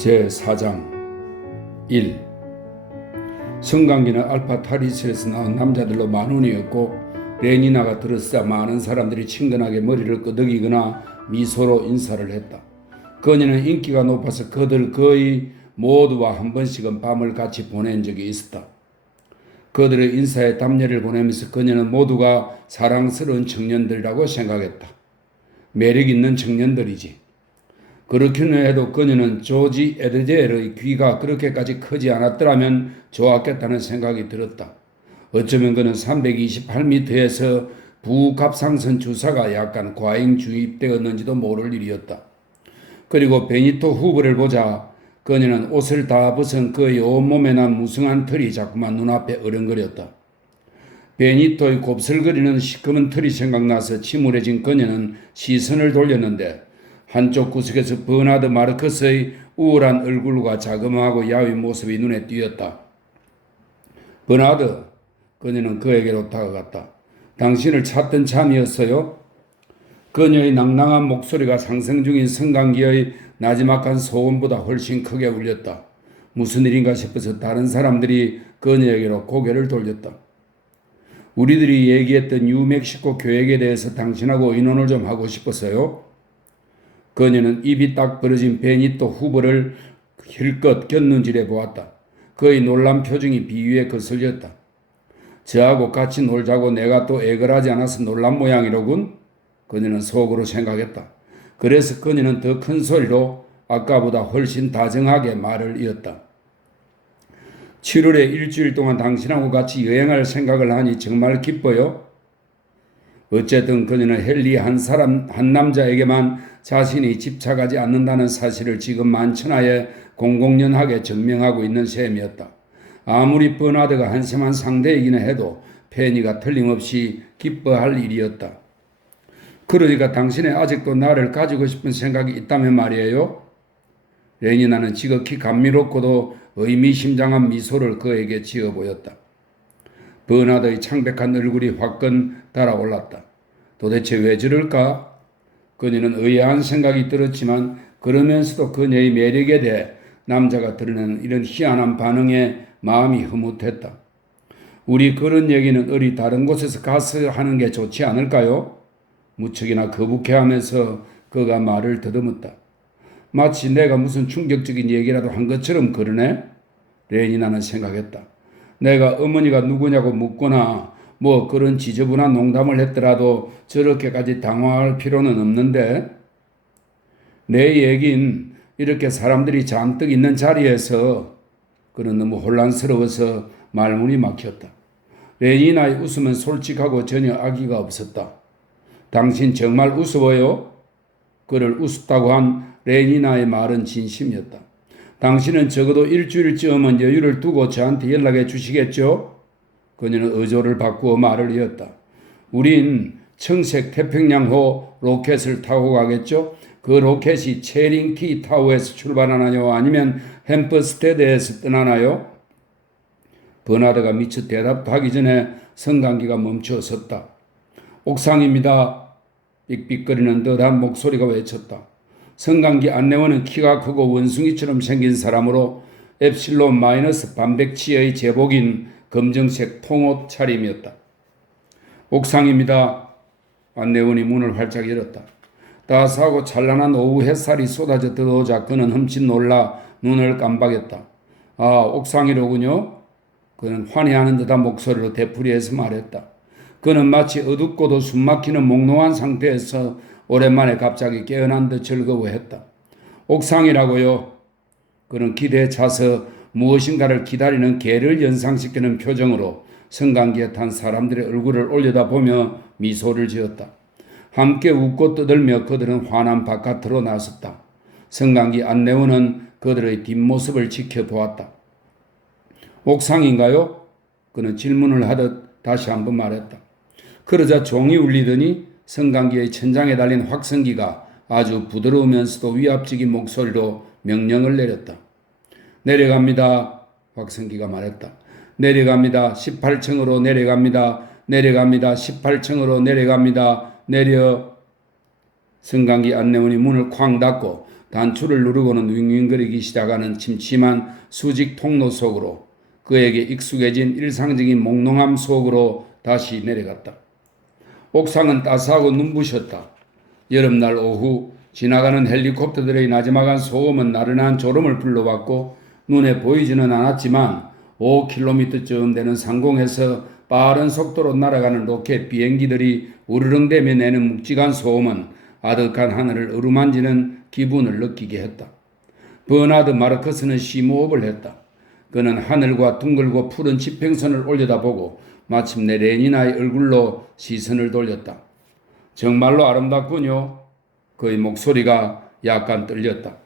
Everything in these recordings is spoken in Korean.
제4장 1. 성강기는 알파타리스에서 나온 남자들로 만원이었고 레니나가 들었을 때 많은 사람들이 친근하게 머리를 끄덕이거나 미소로 인사를 했다. 그녀는 인기가 높아서 그들 거의 모두와 한 번씩은 밤을 같이 보낸 적이 있었다. 그들의 인사에 답례를 보내면서 그녀는 모두가 사랑스러운 청년들이라고 생각했다. 매력 있는 청년들이지. 그렇기는 해도 그녀는 조지 에드젤의 귀가 그렇게까지 크지 않았더라면 좋았겠다는 생각이 들었다. 어쩌면 그는 328m에서 부갑상선 주사가 약간 과잉 주입되었는지도 모를 일이었다. 그리고 베니토 후보를 보자 그녀는 옷을 다 벗은 그의 온몸에 난 무성한 털이 자꾸만 눈앞에 어른거렸다. 베니토의 곱슬거리는 시커먼 털이 생각나서 침울해진 그녀는 시선을 돌렸는데 한쪽 구석에서 버나드 마르커스의 우울한 얼굴과 자그마하고 야윈 모습이 눈에 띄었다. 버나드, 그녀는 그에게로 다가갔다. 당신을 찾던 참이었어요? 그녀의 낭낭한 목소리가 상승 중인 성강기의 나지막한 소음보다 훨씬 크게 울렸다. 무슨 일인가 싶어서 다른 사람들이 그녀에게로 고개를 돌렸다. 우리들이 얘기했던 뉴멕시코 교역에 대해서 당신하고 의논을 좀 하고 싶었어요. 그녀는 입이 딱 벌어진 베니토 후보를 힐끗 곁눈질해 보았다. 그의 놀란 표정이 비위에 거슬렸다. 저하고 같이 놀자고 내가 또 애걸하지 않아서 놀란 모양이로군. 그녀는 속으로 생각했다. 그래서 그녀는 더 큰 소리로 아까보다 훨씬 다정하게 말을 이었다. 7월에 일주일 동안 당신하고 같이 여행할 생각을 하니 정말 기뻐요. 어쨌든 그녀는 헨리 한 남자에게만 자신이 집착하지 않는다는 사실을 지금 만천하에 공공연하게 증명하고 있는 셈이었다. 아무리 버나드가 한심한 상대이기는 해도 페니가 틀림없이 기뻐할 일이었다. 그러니까 당신이 아직도 나를 가지고 싶은 생각이 있다면 말이에요. 레니나는 지극히 감미롭고도 의미심장한 미소를 그에게 지어 보였다. 버나드의 창백한 얼굴이 화끈 달아올랐다. 도대체 왜 저럴까? 그녀는 의아한 생각이 들었지만 그러면서도 그녀의 매력에 대해 남자가 드러내는 이런 희한한 반응에 마음이 흐뭇했다. 우리 그런 얘기는 어디 다른 곳에서 가서 하는 게 좋지 않을까요? 무척이나 거북해하면서 그가 말을 더듬었다. 마치 내가 무슨 충격적인 얘기라도 한 것처럼 그러네? 레니나는 생각했다. 내가 어머니가 누구냐고 묻거나 뭐 그런 지저분한 농담을 했더라도 저렇게까지 당황할 필요는 없는데 내 얘긴 이렇게 사람들이 잔뜩 있는 자리에서 그는 너무 혼란스러워서 말문이 막혔다. 레니나의 웃음은 솔직하고 전혀 악의가 없었다. 당신 정말 우스워요? 그를 우습다고 한 레니나의 말은 진심이었다. 당신은 적어도 일주일쯤은 여유를 두고 저한테 연락해 주시겠죠? 그녀는 의조를 바꾸어 말을 이었다. 우린 청색 태평양호 로켓을 타고 가겠죠? 그 로켓이 체링티 타워에서 출발하나요? 아니면 햄퍼스테드에서 떠나나요? 버나드가 미처 대답도 하기 전에 성강기가 멈춰 섰다. 옥상입니다. 삑삑거리는 듯한 목소리가 외쳤다. 성강기 안내원은 키가 크고 원숭이처럼 생긴 사람으로 엡실론 마이너스 반백치의 제복인 검정색 통옷 차림이었다. 옥상입니다. 안내원이 문을 활짝 열었다. 따스하고 찬란한 오후 햇살이 쏟아져 들어오자 그는 흠칫 놀라 눈을 깜박였다. 아, 옥상이로군요. 그는 환희하는 듯한 목소리로 되풀이해서 말했다. 그는 마치 어둡고도 숨막히는 몽롱한 상태에서 오랜만에 갑자기 깨어난 듯 즐거워했다. 옥상이라고요. 그는 기대에 차서 무엇인가를 기다리는 개를 연상시키는 표정으로 성강기에 탄 사람들의 얼굴을 올려다보며 미소를 지었다. 함께 웃고 떠들며 그들은 환한 바깥으로 나섰다. 성강기 안내원은 그들의 뒷모습을 지켜보았다. 옥상인가요? 그는 질문을 하듯 다시 한번 말했다. 그러자 종이 울리더니 성강기의 천장에 달린 확성기가 아주 부드러우면서도 위압적인 목소리로 명령을 내렸다. 내려갑니다. 확성기가 말했다. 내려갑니다. 18층으로 내려갑니다. 내려갑니다. 18층으로 내려갑니다. 내려. 성강기 안내원이 문을 쾅 닫고 단추를 누르고는 윙윙거리기 시작하는 침침한 수직 통로 속으로 그에게 익숙해진 일상적인 몽롱함 속으로 다시 내려갔다. 옥상은 따스하고 눈부셨다. 여름날 오후 지나가는 헬리콥터들의 나지막한 소음은 나른한 졸음을 불러왔고 눈에 보이지는 않았지만 5km쯤 되는 상공에서 빠른 속도로 날아가는 로켓 비행기들이 우르릉대며 내는 묵직한 소음은 아득한 하늘을 어루만지는 기분을 느끼게 했다. 버나드 마르커스는 심호흡을 했다. 그는 하늘과 둥글고 푸른 지평선을 올려다보고 마침내 레니나의 얼굴로 시선을 돌렸다. 정말로 아름답군요. 그의 목소리가 약간 떨렸다.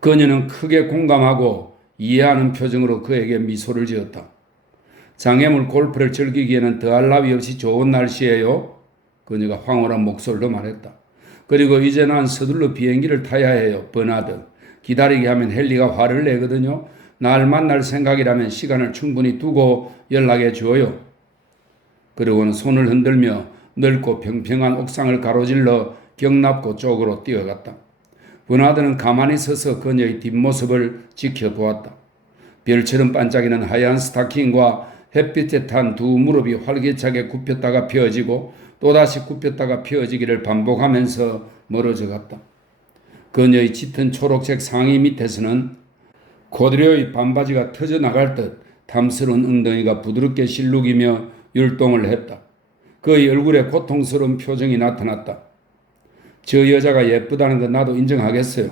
그녀는 크게 공감하고 이해하는 표정으로 그에게 미소를 지었다. 장애물 골프를 즐기기에는 더할 나위 없이 좋은 날씨예요. 그녀가 황홀한 목소리로 말했다. 그리고 이제 난 서둘러 비행기를 타야 해요. 버나드. 기다리게 하면 헨리가 화를 내거든요. 날 만날 생각이라면 시간을 충분히 두고 연락해 주어요. 그리고는 손을 흔들며 넓고 평평한 옥상을 가로질러 경납고 쪽으로 뛰어갔다. 버나드는 가만히 서서 그녀의 뒷모습을 지켜보았다. 별처럼 반짝이는 하얀 스타킹과 햇빛에 탄 두 무릎이 활기차게 굽혔다가 펴지고 또다시 굽혔다가 펴지기를 반복하면서 멀어져 갔다. 그녀의 짙은 초록색 상의 밑에서는 고드려의 반바지가 터져나갈 듯 탐스러운 엉덩이가 부드럽게 실룩이며 율동을 했다. 그의 얼굴에 고통스러운 표정이 나타났다. 저 여자가 예쁘다는 건 나도 인정하겠어요.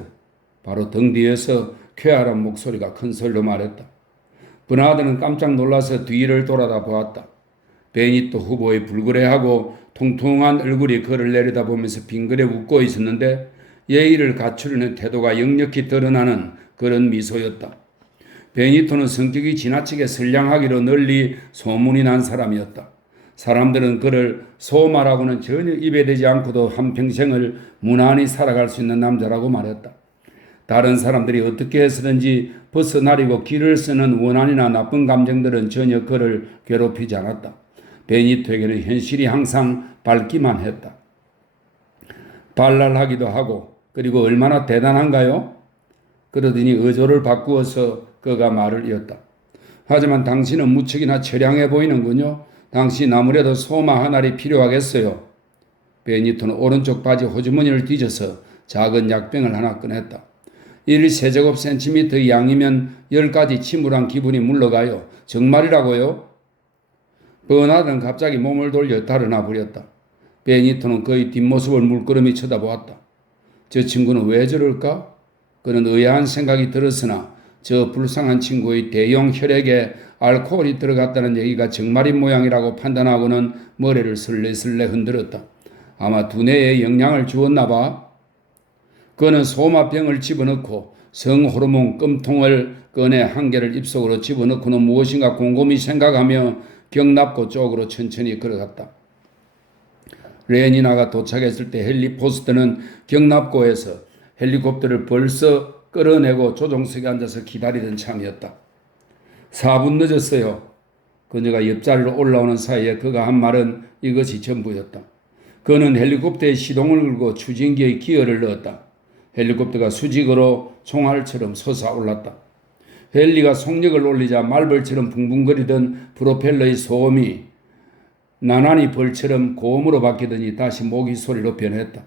바로 등 뒤에서 쾌활한 목소리가 큰 소리로 말했다. 버나드는 깜짝 놀라서 뒤를 돌아다 보았다. 베니토 후보의 불그레하고 통통한 얼굴이 그를 내려다보면서 빙그레 웃고 있었는데 예의를 갖추려는 태도가 역력히 드러나는 그런 미소였다. 베니토는 성격이 지나치게 선량하기로 널리 소문이 난 사람이었다. 사람들은 그를 소마라고는 전혀 입에 대지 않고도 한평생을 무난히 살아갈 수 있는 남자라고 말했다. 다른 사람들이 어떻게 해서든지 벗어나려고 길을 쓰는 원한이나 나쁜 감정들은 전혀 그를 괴롭히지 않았다. 베니토에게는 현실이 항상 밝기만 했다. 발랄하기도 하고 그리고 얼마나 대단한가요? 그러더니 어조를 바꾸어서 그가 말을 이었다. 하지만 당신은 무척이나 처량해 보이는군요. 당신 아무래도 소마 한 알이 필요하겠어요. 베니토는 오른쪽 바지 호주머니를 뒤져서 작은 약병을 하나 꺼냈다. 1세제곱센티미터 양이면 10가지 침울한 기분이 물러가요. 정말이라고요? 버나드는 갑자기 몸을 돌려 달아나 버렸다. 베니토는 그의 뒷모습을 물끄러미 쳐다보았다. 저 친구는 왜 저럴까? 그는 의아한 생각이 들었으나 저 불쌍한 친구의 대형 혈액에 알코올이 들어갔다는 얘기가 정말인 모양이라고 판단하고는 머리를 설레설레 흔들었다. 아마 두뇌에 영향을 주었나 봐. 그는 소마병을 집어넣고 성호르몬 껌통을 꺼내 한 개를 입속으로 집어넣고는 무엇인가 곰곰이 생각하며 경납고 쪽으로 천천히 걸어갔다. 레니나가 도착했을 때 헨리 포스터는 경납고에서 헬리콥터를 벌써 끌어내고 조종석에 앉아서 기다리던 참이었다. 4분 늦었어요. 그녀가 옆자리로 올라오는 사이에 그가 한 말은 이것이 전부였다. 그는 헬리콥터에 시동을 걸고 추진기의 기어를 넣었다. 헬리콥터가 수직으로 총알처럼 솟아올랐다. 헨리가 속력을 올리자 말벌처럼 붕붕거리던 프로펠러의 소음이 나나니 벌처럼 고음으로 바뀌더니 다시 모기 소리로 변했다.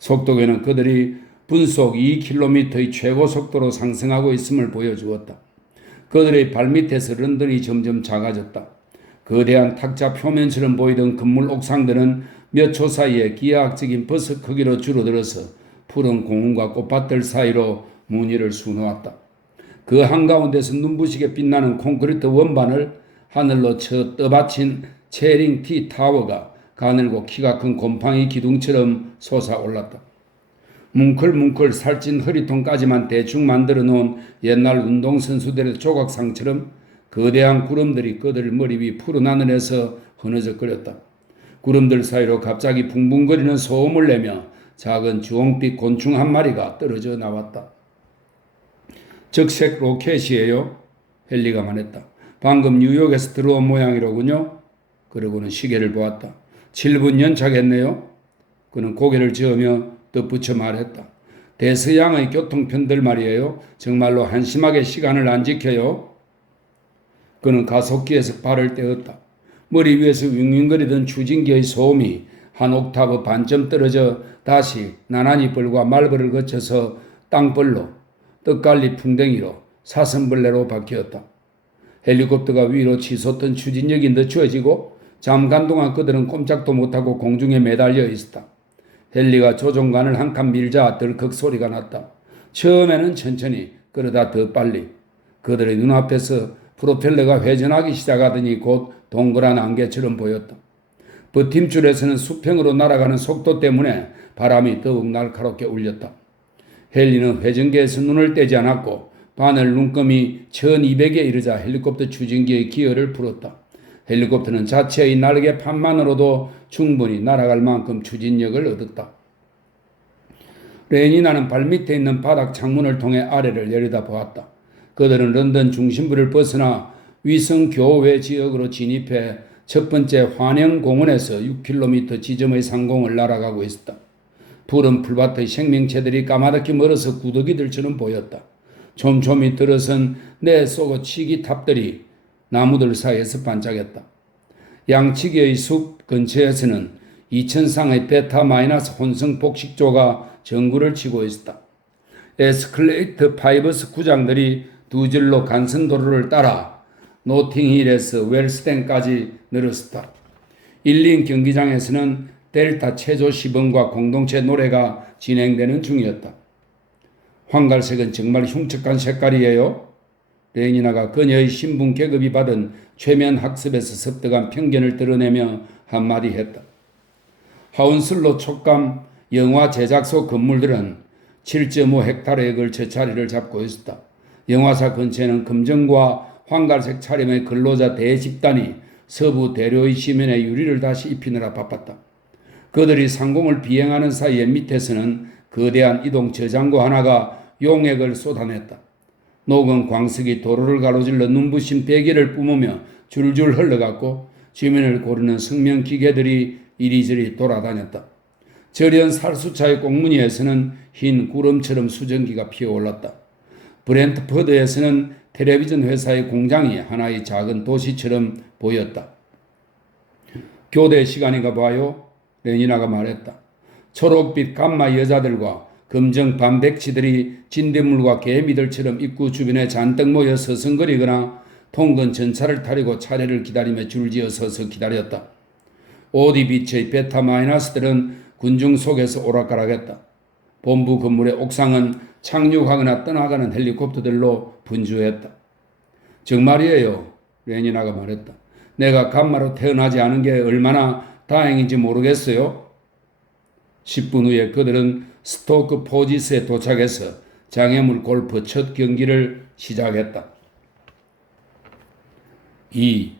속도계는 그들이 분속 2km의 최고 속도로 상승하고 있음을 보여주었다. 그들의 발밑에서 런던이 점점 작아졌다. 거대한 탁자 표면처럼 보이던 건물 옥상들은 몇 초 사이에 기하학적인 버섯 크기로 줄어들어서 푸른 공원과 꽃밭들 사이로 무늬를 수놓았다. 그 한가운데서 눈부시게 빛나는 콘크리트 원반을 하늘로 쳐 떠받친 체링 T 타워가 가늘고 키가 큰 곰팡이 기둥처럼 솟아올랐다. 뭉클뭉클 살찐 허리통까지만 대충 만들어 놓은 옛날 운동선수들의 조각상처럼 거대한 구름들이 그들 머리 위 푸른 하늘에서 흐느적거렸다. 구름들 사이로 갑자기 붕붕거리는 소음을 내며 작은 주홍빛 곤충 한 마리가 떨어져 나왔다. 적색 로켓이에요. 헨리가 말했다. 방금 뉴욕에서 들어온 모양이로군요. 그러고는 시계를 보았다. 7분 연착했네요. 그는 고개를 저으며 덧붙여 말했다. 대서양의 교통편들 말이에요. 정말로 한심하게 시간을 안 지켜요. 그는 가속기에서 발을 떼었다. 머리 위에서 윙윙거리던 추진기의 소음이 한 옥타브 반점 떨어져 다시 나란히 벌과 말벌을 거쳐서 땅벌로, 떡갈리 풍뎅이로, 사슴벌레로 바뀌었다. 헬리콥터가 위로 치솟던 추진력이 늦춰지고 잠깐 동안 그들은 꼼짝도 못하고 공중에 매달려 있었다. 헬리가 조종관을 한 칸 밀자 덜컥 소리가 났다. 처음에는 천천히, 그러다 더 빨리. 그들의 눈앞에서 프로펠러가 회전하기 시작하더니 곧 동그란 안개처럼 보였다. 버팀줄에서는 수평으로 날아가는 속도 때문에 바람이 더욱 날카롭게 울렸다. 헬리는 회전계에서 눈을 떼지 않았고 바늘 눈금이 1200에 이르자 헬리콥터 추진기의 기어를 풀었다. 헬리콥터는 자체의 날개판만으로도 충분히 날아갈 만큼 추진력을 얻었다. 레니나는 발밑에 있는 바닥 창문을 통해 아래를 내려다보았다. 그들은 런던 중심부를 벗어나 위성교외 지역으로 진입해 첫 번째 환영공원에서 6km 지점의 상공을 날아가고 있었다. 푸른 풀밭의 생명체들이 까마득히 멀어서 구더기들처럼 보였다. 촘촘히 들어선 내 쏘고치기 탑들이 나무들 사이에서 반짝였다. 양치기의 숲 근처에서는 2000쌍의 베타- 혼성 복식조가 전구를 치고 있었다. 에스컬레이터 파이버스 구장들이 두 줄로 간선도로를 따라 노팅힐에서 웰스덴까지 늘었다. 1린 경기장에서는 델타 체조 시범과 공동체 노래가 진행되는 중이었다. 황갈색은 정말 흉측한 색깔이에요. 레니나가 그녀의 신분 계급이 받은 최면 학습에서 습득한 편견을 드러내며 한마디 했다. 하운슬로 촉감 영화 제작소 건물들은 7.5헥타르에 걸쳐 자리를 잡고 있었다. 영화사 근처에는 금정과 황갈색 차림의 근로자 대집단이 서부 대로의 시면에 유리를 다시 입히느라 바빴다. 그들이 상공을 비행하는 사이에 밑에서는 거대한 이동 저장고 하나가 용액을 쏟아냈다. 녹은 광석이 도로를 가로질러 눈부신 베개를 뿜으며 줄줄 흘러갔고 지면을 고르는 성명 기계들이 이리저리 돌아다녔다. 저련 살수차의 꽁무니에서는 흰 구름처럼 수증기가 피어올랐다. 브렌트퍼드에서는 텔레비전 회사의 공장이 하나의 작은 도시처럼 보였다. 교대 시간인가 봐요. 레니나가 말했다. 초록빛 감마 여자들과 검정 반백치들이 진딧물과 개미들처럼 입구 주변에 잔뜩 모여 서성거리거나 통근 전차를 타려고 차례를 기다리며 줄지어 서서 기다렸다. 오디비치의 베타-들은 군중 속에서 오락가락했다. 본부 건물의 옥상은 착륙하거나 떠나가는 헬리콥터들로 분주했다. 정말이에요. 레니나가 말했다. 내가 감마로 태어나지 않은 게 얼마나 다행인지 모르겠어요. 10분 후에 그들은 스토크 포지스에 도착해서 장애물 골프 첫 경기를 시작했다. 2.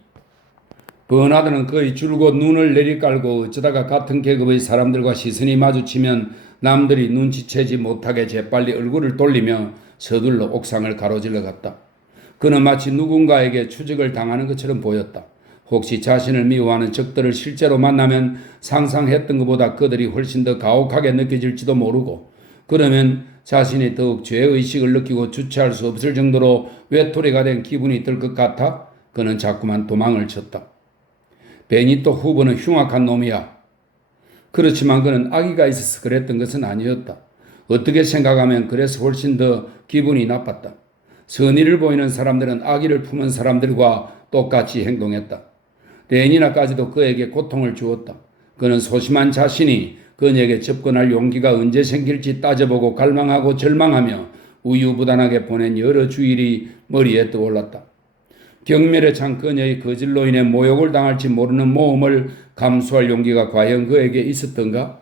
버나드는 거의 줄곧 눈을 내리깔고 어쩌다가 같은 계급의 사람들과 시선이 마주치면 남들이 눈치채지 못하게 재빨리 얼굴을 돌리며 서둘러 옥상을 가로질러 갔다. 그는 마치 누군가에게 추적을 당하는 것처럼 보였다. 혹시 자신을 미워하는 적들을 실제로 만나면 상상했던 것보다 그들이 훨씬 더 가혹하게 느껴질지도 모르고, 그러면 자신이 더욱 죄의식을 느끼고 주체할 수 없을 정도로 외톨이가 된 기분이 들 것 같아 그는 자꾸만 도망을 쳤다. 베니토 후보는 흉악한 놈이야. 그렇지만 그는 악의가 있어서 그랬던 것은 아니었다. 어떻게 생각하면 그래서 훨씬 더 기분이 나빴다. 선의를 보이는 사람들은 악의를 품은 사람들과 똑같이 행동했다. 레니나까지도 그에게 고통을 주었다. 그는 소심한 자신이 그녀에게 접근할 용기가 언제 생길지 따져보고 갈망하고 절망하며 우유부단하게 보낸 여러 주일이 머리에 떠올랐다. 경멸에 찬 그녀의 거질로 인해 모욕을 당할지 모르는 모험을 감수할 용기가 과연 그에게 있었던가?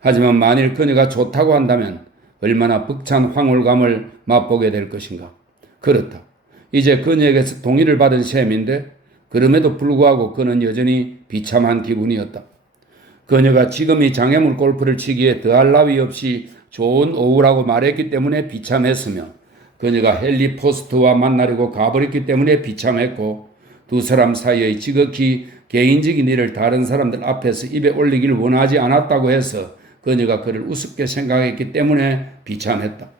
하지만 만일 그녀가 좋다고 한다면 얼마나 벅찬 황홀감을 맛보게 될 것인가? 그렇다. 이제 그녀에게서 동의를 받은 셈인데 그럼에도 불구하고 그는 여전히 비참한 기분이었다. 그녀가 지금이 장애물 골프를 치기에 더할 나위 없이 좋은 오후라고 말했기 때문에 비참했으며, 그녀가 헨리 포스트와 만나려고 가버렸기 때문에 비참했고, 두 사람 사이의 지극히 개인적인 일을 다른 사람들 앞에서 입에 올리기를 원하지 않았다고 해서 그녀가 그를 우습게 생각했기 때문에 비참했다.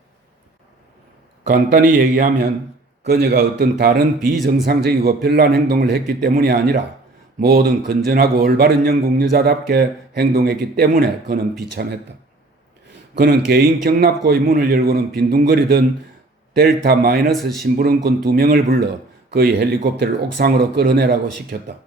간단히 얘기하면 그녀가 어떤 다른 비정상적이고 별난 행동을 했기 때문이 아니라 모든 건전하고 올바른 영국 여자답게 행동했기 때문에 그는 비참했다. 그는 개인 경납고의 문을 열고는 빈둥거리던 델타 마이너스 심부름꾼 2명을 불러 그의 헬리콥터를 옥상으로 끌어내라고 시켰다.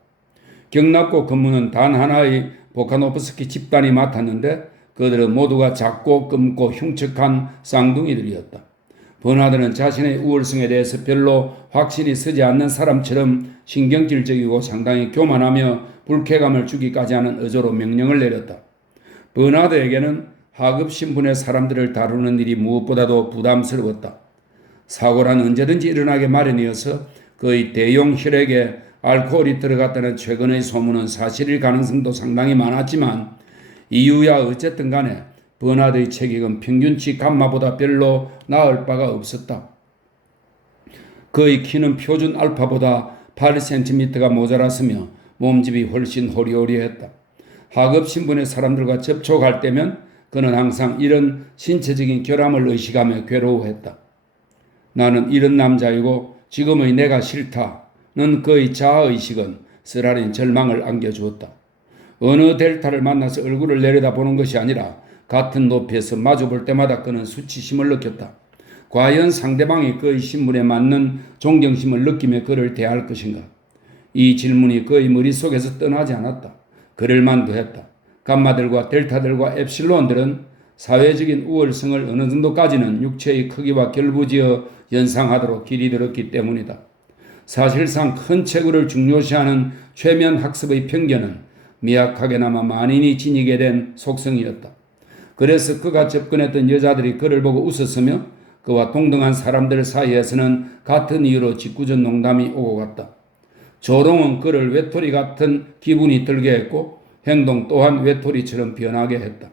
경납고 근무는 단 하나의 보카노프스키 집단이 맡았는데 그들은 모두가 작고 검고 흉측한 쌍둥이들이었다. 버나드는 자신의 우월성에 대해서 별로 확신이 서지 않는 사람처럼 신경질적이고 상당히 교만하며 불쾌감을 주기까지 하는 어조로 명령을 내렸다. 버나드에게는 하급 신분의 사람들을 다루는 일이 무엇보다도 부담스러웠다. 사고란 언제든지 일어나게 마련이어서 그의 대용 혈액에 알코올이 들어갔다는 최근의 소문은 사실일 가능성도 상당히 많았지만 이유야 어쨌든 간에 버나드의 체격은 평균치 감마보다 별로 나을 바가 없었다. 그의 키는 표준 알파보다 8cm가 모자랐으며 몸집이 훨씬 호리호리했다. 하급 신분의 사람들과 접촉할 때면 그는 항상 이런 신체적인 결함을 의식하며 괴로워했다. 나는 이런 남자이고 지금의 내가 싫다는 그의 자아의식은 쓰라린 절망을 안겨주었다. 어느 델타를 만나서 얼굴을 내려다보는 것이 아니라 같은 높이에서 마주볼 때마다 그는 수치심을 느꼈다. 과연 상대방이 그의 신분에 맞는 존경심을 느끼며 그를 대할 것인가? 이 질문이 그의 머릿속에서 떠나지 않았다. 그럴만도 했다. 감마들과 델타들과 엡실론들은 사회적인 우월성을 어느 정도까지는 육체의 크기와 결부지어 연상하도록 길이 들었기 때문이다. 사실상 큰 체구를 중요시하는 최면 학습의 편견은 미약하게나마 만인이 지니게 된 속성이었다. 그래서 그가 접근했던 여자들이 그를 보고 웃었으며 그와 동등한 사람들 사이에서는 같은 이유로 짓궂은 농담이 오고 갔다. 조롱은 그를 외톨이 같은 기분이 들게 했고 행동 또한 외톨이처럼 변하게 했다.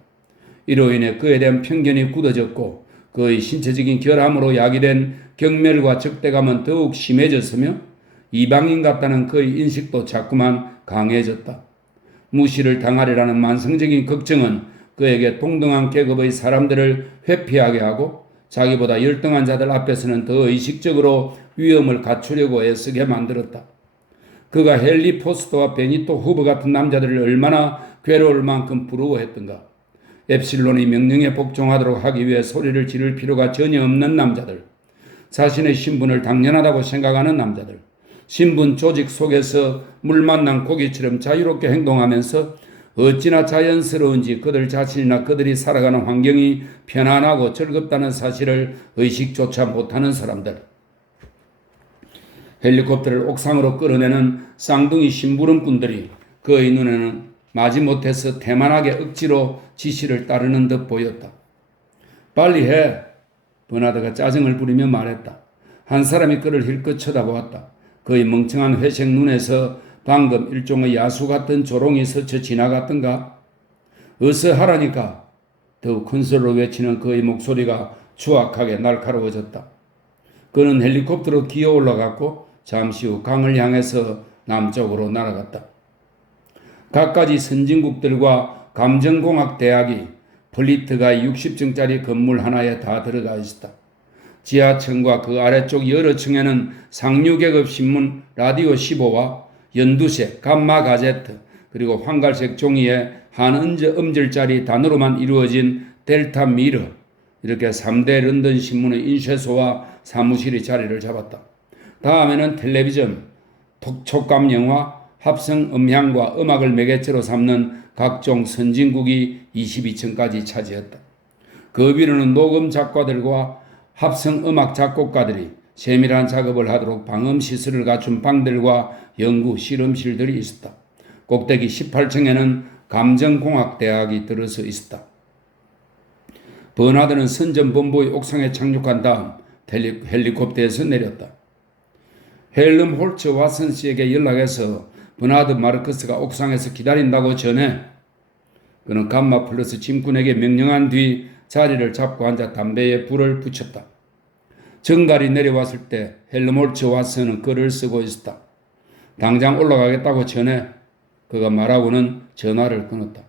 이로 인해 그에 대한 편견이 굳어졌고 그의 신체적인 결함으로 야기된 경멸과 적대감은 더욱 심해졌으며 이방인 같다는 그의 인식도 자꾸만 강해졌다. 무시를 당하리라는 만성적인 걱정은 그에게 동등한 계급의 사람들을 회피하게 하고 자기보다 열등한 자들 앞에서는 더 의식적으로 위험을 갖추려고 애쓰게 만들었다. 그가 헨리 포스터와 베니토 후보 같은 남자들을 얼마나 괴로울 만큼 부러워했던가. 엡실론의 명령에 복종하도록 하기 위해 소리를 지를 필요가 전혀 없는 남자들. 자신의 신분을 당연하다고 생각하는 남자들. 신분 조직 속에서 물 만난 고기처럼 자유롭게 행동하면서 어찌나 자연스러운지 그들 자신이나 그들이 살아가는 환경이 편안하고 즐겁다는 사실을 의식조차 못하는 사람들. 헬리콥터를 옥상으로 끌어내는 쌍둥이 심부름꾼들이 그의 눈에는 마지못해서 태만하게 억지로 지시를 따르는 듯 보였다. 빨리 해. 버나드가 짜증을 부리며 말했다. 한 사람이 그를 힐끗 쳐다보았다. 그의 멍청한 회색 눈에서 방금 일종의 야수 같은 조롱이 스쳐 지나갔던가? 어서 하라니까. 더욱 큰 소리로 외치는 그의 목소리가 추악하게 날카로워졌다. 그는 헬리콥터로 기어 올라갔고 잠시 후 강을 향해서 남쪽으로 날아갔다. 갖가지 선진국들과 감정공학 대학이 플리트가 60층짜리 건물 하나에 다 들어가 있었다. 지하층과 그 아래쪽 여러 층에는 상류계급 신문 라디오 15와 연두색 감마 가제트 그리고 황갈색 종이에 한 음절짜리 단어로만 이루어진 델타 미러 이렇게 3대 런던 신문의 인쇄소와 사무실이 자리를 잡았다. 다음에는 텔레비전, 촉감 영화, 합성 음향과 음악을 매개체로 삼는 각종 선진국이 22층까지 차지했다. 그 위로는 녹음 작가들과 합성 음악 작곡가들이 세밀한 작업을 하도록 방음 시설을 갖춘 방들과 연구 실험실들이 있었다. 꼭대기 18층에는 감정공학대학이 들어서 있었다. 버나드는 선전본부의 옥상에 착륙한 다음 헬리콥터에서 내렸다. 헬름 홀츠 왓슨 씨에게 연락해서 버나드 마르크스가 옥상에서 기다린다고 전해. 그는 감마 플러스 짐꾼에게 명령한 뒤 자리를 잡고 앉아 담배에 불을 붙였다. 정갈이 내려왔을 때 헬름 홀츠 왓슨은 글을 쓰고 있었다. 당장 올라가겠다고 전해. 그가 말하고는 전화를 끊었다.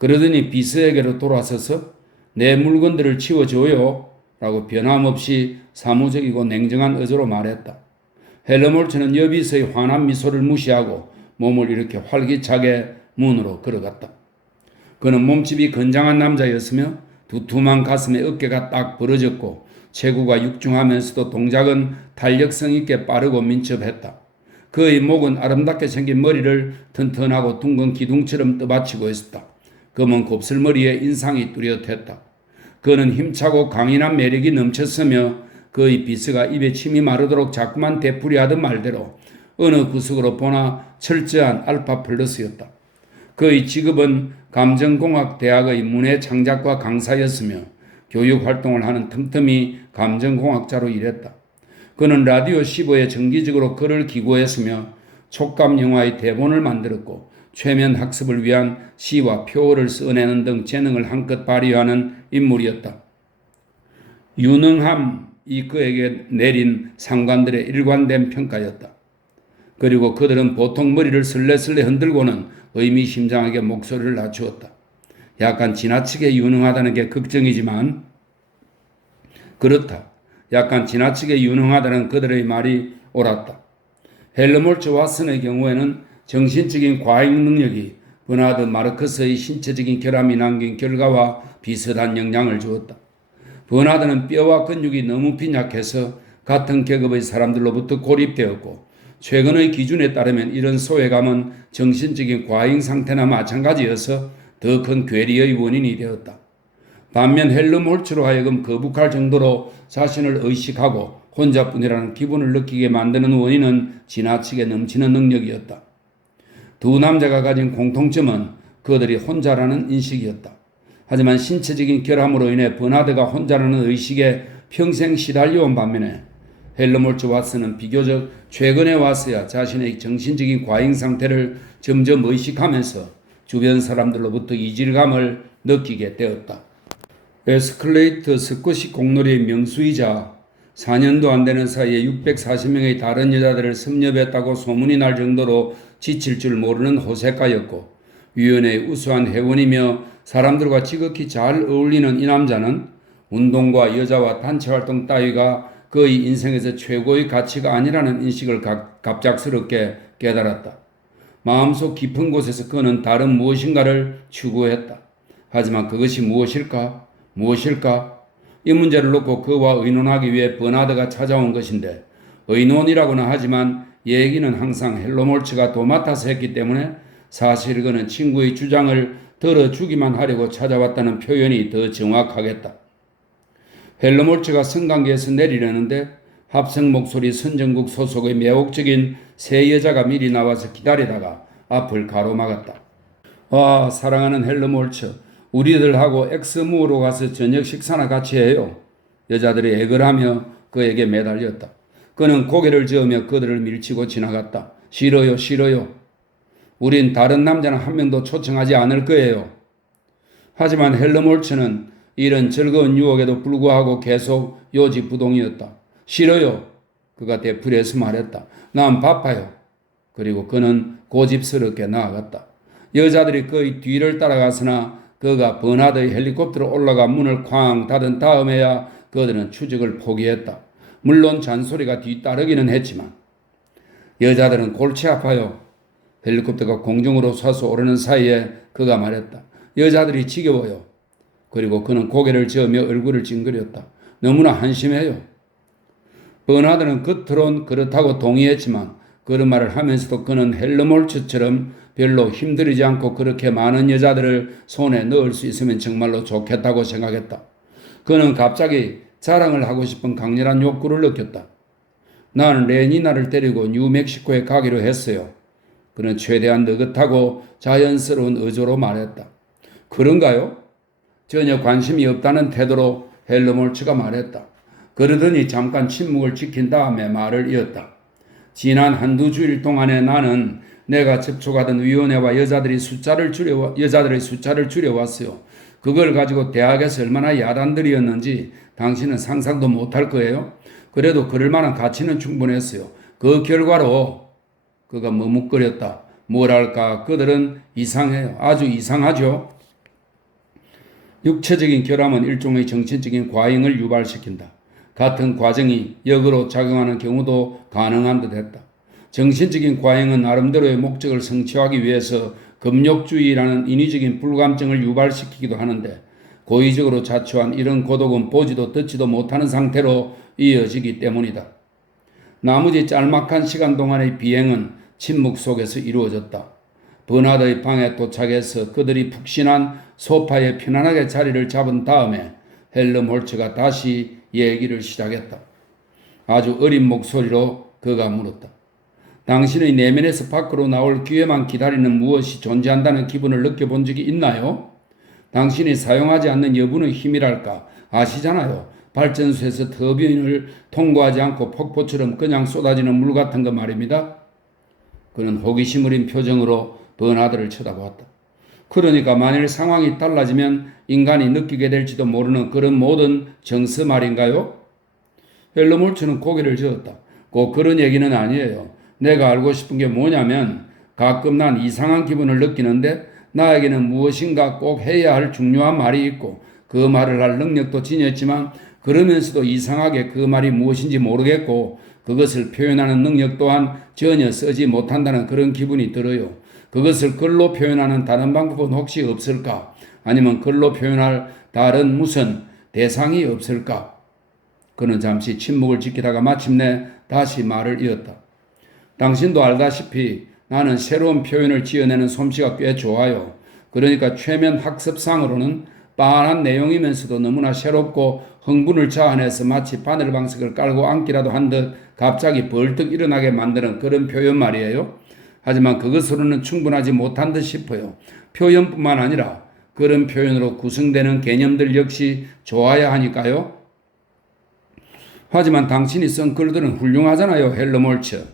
그러더니 비서에게로 돌아서서 내 물건들을 치워줘요 라고 변함없이 사무적이고 냉정한 어조로 말했다. 헬러몰츠는 여비서의 환한 미소를 무시하고 몸을 이렇게 활기차게 문으로 걸어갔다. 그는 몸집이 건장한 남자였으며 두툼한 가슴에 어깨가 딱 벌어졌고 체구가 육중하면서도 동작은 탄력성 있게 빠르고 민첩했다. 그의 목은 아름답게 생긴 머리를 튼튼하고 둥근 기둥처럼 떠받치고 있었다. 검은 곱슬머리에 인상이 뚜렷했다. 그는 힘차고 강인한 매력이 넘쳤으며 그의 비서가 입에 침이 마르도록 자꾸만 되풀이하던 말대로 어느 구석으로 보나 철저한 알파 플러스였다. 그의 직업은 감정공학대학의 문해 창작과 강사였으며 교육활동을 하는 틈틈이 감정공학자로 일했다. 그는 라디오 15에 정기적으로 글을 기고했으며 촉감영화의 대본을 만들었고 최면 학습을 위한 시와 표어를 써내는 등 재능을 한껏 발휘하는 인물이었다. 유능함이 그에게 내린 상관들의 일관된 평가였다. 그리고 그들은 보통 머리를 슬레슬레 흔들고는 의미심장하게 목소리를 낮추었다. 약간 지나치게 유능하다는 게 걱정이지만 그렇다. 약간 지나치게 유능하다는 그들의 말이 옳았다. 헬머몰츠 왓슨의 경우에는 정신적인 과잉 능력이 버나드 마르크스의 신체적인 결함이 남긴 결과와 비슷한 영향을 주었다. 버나드는 뼈와 근육이 너무 빈약해서 같은 계급의 사람들로부터 고립되었고 최근의 기준에 따르면 이런 소외감은 정신적인 과잉 상태나 마찬가지여서 더 큰 괴리의 원인이 되었다. 반면 헬머몰츠로 하여금 거북할 정도로 자신을 의식하고 혼자뿐이라는 기분을 느끼게 만드는 원인은 지나치게 넘치는 능력이었다. 두 남자가 가진 공통점은 그들이 혼자라는 인식이었다. 하지만 신체적인 결함으로 인해 버나드가 혼자라는 의식에 평생 시달려온 반면에 헬머몰츠 왓슨은 비교적 최근에 와서야 자신의 정신적인 과잉 상태를 점점 의식하면서 주변 사람들로부터 이질감을 느끼게 되었다. 에스컬레이터 스쿼시 공놀이의 명수이자 4년도 안 되는 사이에 640명의 다른 여자들을 섭렵했다고 소문이 날 정도로 지칠 줄 모르는 호색가였고 위원회의 우수한 회원이며 사람들과 지극히 잘 어울리는 이 남자는 운동과 여자와 단체활동 따위가 그의 인생에서 최고의 가치가 아니라는 인식을 갑작스럽게 깨달았다. 마음속 깊은 곳에서 그는 다른 무엇인가를 추구했다. 하지만 그것이 무엇일까? 이 문제를 놓고 그와 의논하기 위해 버나드가 찾아온 것인데 의논이라고는 하지만 얘기는 항상 헬머몰츠가 도맡아서 했기 때문에 사실 그는 친구의 주장을 들어주기만 하려고 찾아왔다는 표현이 더 정확하겠다. 헬머몰츠가 성관계에서 내리려는데 합성 목소리 선정국 소속의 매혹적인 세 여자가 미리 나와서 기다리다가 앞을 가로막았다. 아, 사랑하는 헬머몰츠, 우리들하고 엑스무어로 가서 저녁 식사나 같이 해요. 여자들이 애걸하며 그에게 매달렸다. 그는 고개를 저으며 그들을 밀치고 지나갔다. 싫어요, 싫어요. 우린 다른 남자는 한 명도 초청하지 않을 거예요. 하지만 헬머몰츠는 이런 즐거운 유혹에도 불구하고 계속 요지부동이었다. 싫어요. 그가 되풀이해서 말했다. 난 바빠요. 그리고 그는 고집스럽게 나아갔다. 여자들이 그의 뒤를 따라갔으나 그가 버나드의 헬리콥터로 올라가 문을 쾅 닫은 다음에야 그들은 추적을 포기했다. 물론 잔소리가 뒤따르기는 했지만 여자들은 골치 아파요. 헬리콥터가 공중으로 쏴서 오르는 사이에 그가 말했다. 여자들이 지겨워요. 그리고 그는 고개를 저으며 얼굴을 찡그렸다. 너무나 한심해요. 버나드는 겉으론 그렇다고 동의했지만 그런 말을 하면서도 그는 헬머몰츠처럼 별로 힘들이지 않고 그렇게 많은 여자들을 손에 넣을 수 있으면 정말로 좋겠다고 생각했다. 그는 갑자기 자랑을 하고 싶은 강렬한 욕구를 느꼈다. 나는 레니나를 데리고 뉴멕시코에 가기로 했어요. 그는 최대한 느긋하고 자연스러운 어조로 말했다. 그런가요? 전혀 관심이 없다는 태도로 헬머몰츠가 말했다. 그러더니 잠깐 침묵을 지킨 다음에 말을 이었다. 지난 한두 주일 동안에 나는 내가 접촉하던 위원회와 여자들의 숫자를 줄여왔어요. 그걸 가지고 대학에서 얼마나 야단들이었는지 당신은 상상도 못할 거예요. 그래도 그럴 만한 가치는 충분했어요. 그 결과로 그가 머뭇거렸다. 뭐랄까 그들은 이상해요. 아주 이상하죠. 육체적인 결함은 일종의 정신적인 과잉을 유발시킨다. 같은 과정이 역으로 작용하는 경우도 가능한 듯했다. 정신적인 과잉은 나름대로의 목적을 성취하기 위해서 금욕주의라는 인위적인 불감증을 유발시키기도 하는데 고의적으로 자초한 이런 고독은 보지도 듣지도 못하는 상태로 이어지기 때문이다. 나머지 짤막한 시간 동안의 비행은 침묵 속에서 이루어졌다. 버나드의 방에 도착해서 그들이 푹신한 소파에 편안하게 자리를 잡은 다음에 헬름홀츠가 다시 얘기를 시작했다. 아주 어린 목소리로 그가 물었다. 당신의 내면에서 밖으로 나올 기회만 기다리는 무엇이 존재한다는 기분을 느껴본 적이 있나요? 당신이 사용하지 않는 여분의 힘이랄까 아시잖아요. 발전소에서 터빈을 통과하지 않고 폭포처럼 그냥 쏟아지는 물 같은 거 말입니다. 그는 호기심 어린 표정으로 버나드를 쳐다보았다. 그러니까 만일 상황이 달라지면 인간이 느끼게 될지도 모르는 그런 모든 정서 말인가요? 헬름홀츠는 고개를 저었다. 꼭 그런 얘기는 아니에요. 내가 알고 싶은 게 뭐냐면 가끔 난 이상한 기분을 느끼는데 나에게는 무엇인가 꼭 해야 할 중요한 말이 있고 그 말을 할 능력도 지녔지만 그러면서도 이상하게 그 말이 무엇인지 모르겠고 그것을 표현하는 능력 또한 전혀 쓰지 못한다는 그런 기분이 들어요. 그것을 글로 표현하는 다른 방법은 혹시 없을까? 아니면 글로 표현할 다른 무슨 대상이 없을까? 그는 잠시 침묵을 지키다가 마침내 다시 말을 이었다. 당신도 알다시피 나는 새로운 표현을 지어내는 솜씨가 꽤 좋아요. 그러니까 최면 학습상으로는 빤한 내용이면서도 너무나 새롭고 흥분을 자아내서 마치 바늘방석을 깔고 앉기라도 한 듯 갑자기 벌떡 일어나게 만드는 그런 표현 말이에요. 하지만 그것으로는 충분하지 못한 듯 싶어요. 표현뿐만 아니라 그런 표현으로 구성되는 개념들 역시 좋아야 하니까요. 하지만 당신이 쓴 글들은 훌륭하잖아요, 헬름홀츠.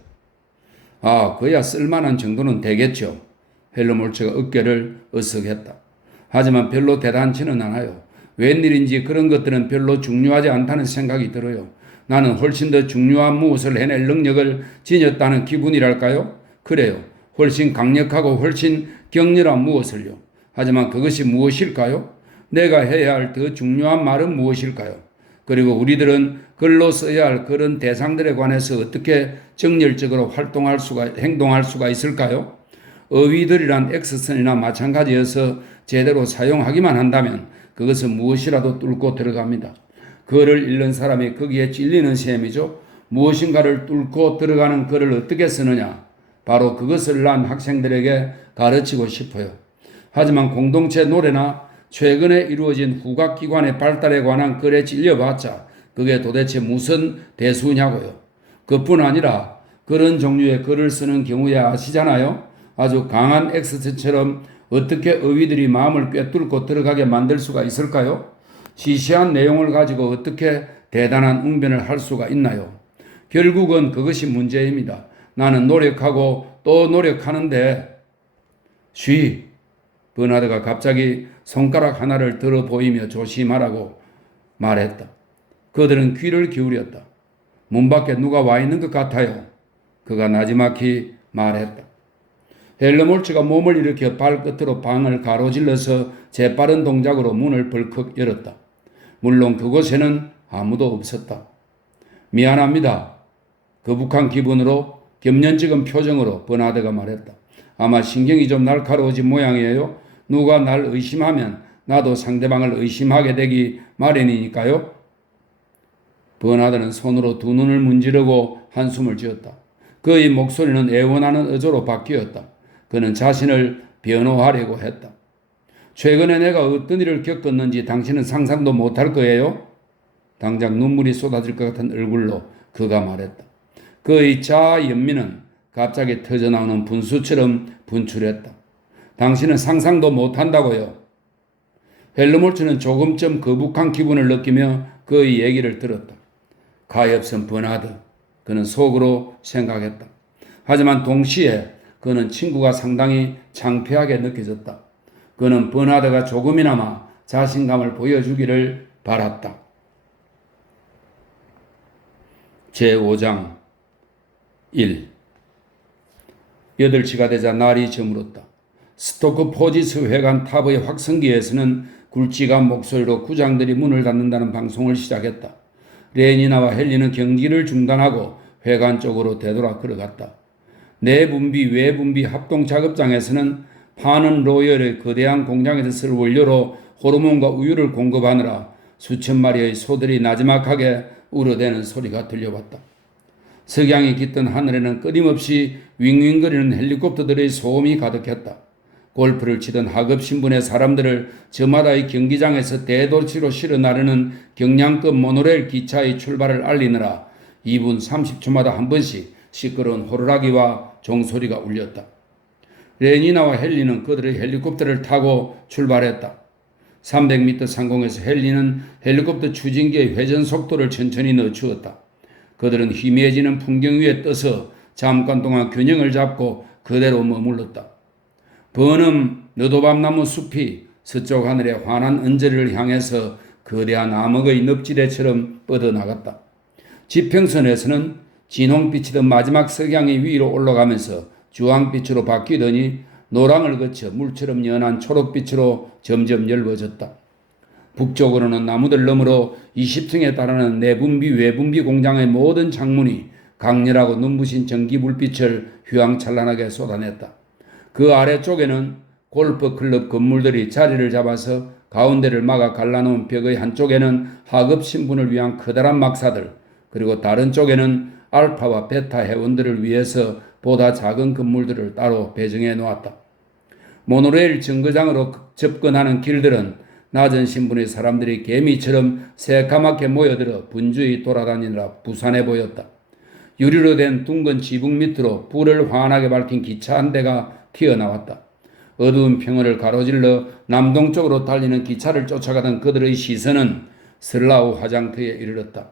아, 그야 쓸만한 정도는 되겠죠. 헬름홀츠가 어깨를 으쓱했다. 하지만 별로 대단치는 않아요. 웬일인지 그런 것들은 별로 중요하지 않다는 생각이 들어요. 나는 훨씬 더 중요한 무엇을 해낼 능력을 지녔다는 기분이랄까요? 그래요. 훨씬 강력하고 훨씬 격렬한 무엇을요. 하지만 그것이 무엇일까요? 내가 해야 할 더 중요한 말은 무엇일까요? 그리고 우리들은 글로 써야 할 그런 대상들에 관해서 어떻게 정열적으로 행동할 수가 있을까요? 어휘들이란 X선이나 마찬가지여서 제대로 사용하기만 한다면 그것은 무엇이라도 뚫고 들어갑니다. 글을 읽는 사람이 거기에 찔리는 셈이죠. 무엇인가를 뚫고 들어가는 글을 어떻게 쓰느냐. 바로 그것을 난 학생들에게 가르치고 싶어요. 하지만 공동체 노래나 최근에 이루어진 후각기관의 발달에 관한 글에 찔려봤자 그게 도대체 무슨 대수냐고요. 그뿐 아니라 그런 종류의 글을 쓰는 경우에 아시잖아요. 아주 강한 X처럼 어떻게 어휘들이 마음을 꿰뚫고 들어가게 만들 수가 있을까요? 시시한 내용을 가지고 어떻게 대단한 웅변을 할 수가 있나요? 결국은 그것이 문제입니다. 나는 노력하고 또 노력하는데 버나드가 갑자기 손가락 하나를 들어 보이며 조심하라고 말했다. 그들은 귀를 기울였다. 문 밖에 누가 와 있는 것 같아요. 그가 나지막히 말했다. 헬름홀츠가 몸을 일으켜 발끝으로 방을 가로질러서 재빠른 동작으로 문을 벌컥 열었다. 물론 그곳에는 아무도 없었다. 미안합니다. 거북한 기분으로 겸연쩍은 표정으로 버나드가 말했다. 아마 신경이 좀 날카로워진 모양이에요. 누가 날 의심하면 나도 상대방을 의심하게 되기 마련이니까요. 버나드는 손으로 두 눈을 문지르고 한숨을 지었다. 그의 목소리는 애원하는 어조로 바뀌었다. 그는 자신을 변호하려고 했다. 최근에 내가 어떤 일을 겪었는지 당신은 상상도 못할 거예요. 당장 눈물이 쏟아질 것 같은 얼굴로 그가 말했다. 그의 자아 연민은 갑자기 터져나오는 분수처럼 분출했다. 당신은 상상도 못한다고요. 헬름홀츠는 조금쯤 거북한 기분을 느끼며 그의 얘기를 들었다. 가엾은 버나드. 그는 속으로 생각했다. 하지만 동시에 그는 친구가 상당히 창피하게 느껴졌다. 그는 버나드가 조금이나마 자신감을 보여주기를 바랐다. 제5장 1. 8시가 되자 날이 저물었다. 스토크포지스 회관 탑의 확성기에서는 굵직한 목소리로 구장들이 문을 닫는다는 방송을 시작했다. 레니나와 헨리는 경기를 중단하고 회관 쪽으로 되돌아 걸어갔다. 내분비 외분비 합동작업장에서는 파는 로열의 거대한 공장에서 쓸 원료로 호르몬과 우유를 공급하느라 수천 마리의 소들이 나지막하게 울어대는 소리가 들려왔다. 석양이 깃든 하늘에는 끊임없이 윙윙거리는 헬리콥터들의 소음이 가득했다. 골프를 치던 하급 신분의 사람들을 저마다의 경기장에서 대도시로 실어 나르는 경량급 모노레일 기차의 출발을 알리느라 2분 30초마다 한 번씩 시끄러운 호루라기와 종소리가 울렸다. 레니나와 헨리는 그들의 헬리콥터를 타고 출발했다. 300m 상공에서 헨리는 헬리콥터 추진기의 회전 속도를 천천히 늦추었다. 그들은 희미해지는 풍경 위에 떠서 잠깐 동안 균형을 잡고 그대로 머물렀다. 버넘 너도밤나무 숲이 서쪽 하늘의 환한 언저리를 향해서 거대한 암흑의 늪지대처럼 뻗어나갔다. 지평선에서는 진홍빛이던 마지막 석양이 위로 올라가면서 주황빛으로 바뀌더니 노랑을 거쳐 물처럼 연한 초록빛으로 점점 엷어졌다. 북쪽으로는 나무들 너머로 20층에 달하는 내분비 외분비 공장의 모든 창문이 강렬하고 눈부신 전기 불빛을 휘황찬란하게 쏟아냈다. 그 아래쪽에는 골프클럽 건물들이 자리를 잡아서 가운데를 막아 갈라놓은 벽의 한쪽에는 하급 신분을 위한 커다란 막사들, 그리고 다른 쪽에는 알파와 베타 회원들을 위해서 보다 작은 건물들을 따로 배정해 놓았다. 모노레일 정거장으로 접근하는 길들은 낮은 신분의 사람들이 개미처럼 새까맣게 모여들어 분주히 돌아다니느라 부산해 보였다. 유리로 된 둥근 지붕 밑으로 불을 환하게 밝힌 기차 한 대가 튀어나왔다. 어두운 평원을 가로질러 남동쪽으로 달리는 기차를 쫓아가던 그들의 시선은 슬라우 화장터에 이르렀다.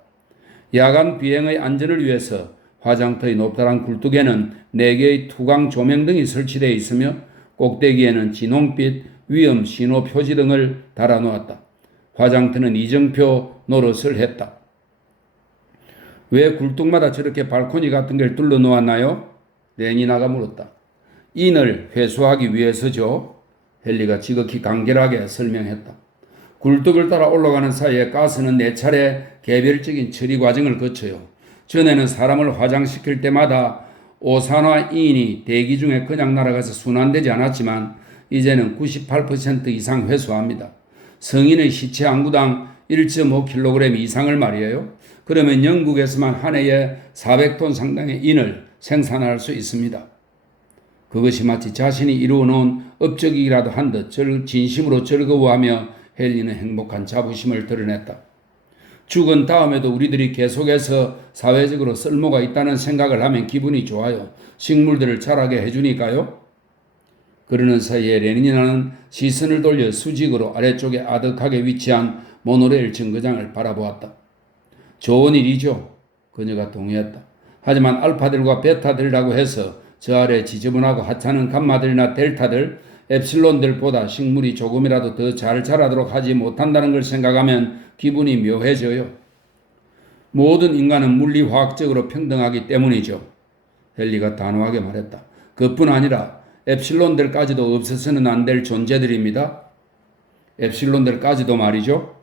야간 비행의 안전을 위해서 화장터의 높다란 굴뚝에는 4개의 투광 조명등이 설치되어 있으며 꼭대기에는 진홍빛 위험 신호 표지 등을 달아놓았다. 화장터는 이정표 노릇을 했다. 왜 굴뚝마다 저렇게 발코니 같은 걸 뚫어 놓았나요? 레니나가 물었다. 인을 회수하기 위해서죠. 헨리가 지극히 간결하게 설명했다. 굴뚝을 따라 올라가는 사이에 가스는 4차례 개별적인 처리 과정을 거쳐요. 전에는 사람을 화장시킬 때마다 오산화인이 대기 중에 그냥 날아가서 순환되지 않았지만 이제는 98% 이상 회수합니다. 성인의 시체 한 구당 1.5kg 이상을 말이에요. 그러면 영국에서만 한 해에 400톤 상당의 인을 생산할 수 있습니다. 그것이 마치 자신이 이루어놓은 업적이라도 한 듯 진심으로 즐거워하며 헨리는 행복한 자부심을 드러냈다. 죽은 다음에도 우리들이 계속해서 사회적으로 쓸모가 있다는 생각을 하면 기분이 좋아요. 식물들을 자라게 해주니까요. 그러는 사이에 레니나는 시선을 돌려 수직으로 아래쪽에 아득하게 위치한 모노레일 정거장을 바라보았다. 좋은 일이죠. 그녀가 동의했다. 하지만 알파들과 베타들이라고 해서 저 아래 지저분하고 하찮은 감마들이나 델타들, 엡실론들보다 식물이 조금이라도 더 잘 자라도록 하지 못한다는 걸 생각하면 기분이 묘해져요. 모든 인간은 물리화학적으로 평등하기 때문이죠. 헨리가 단호하게 말했다. 그뿐 아니라 엡실론들까지도 없어서는 안 될 존재들입니다. 엡실론들까지도 말이죠.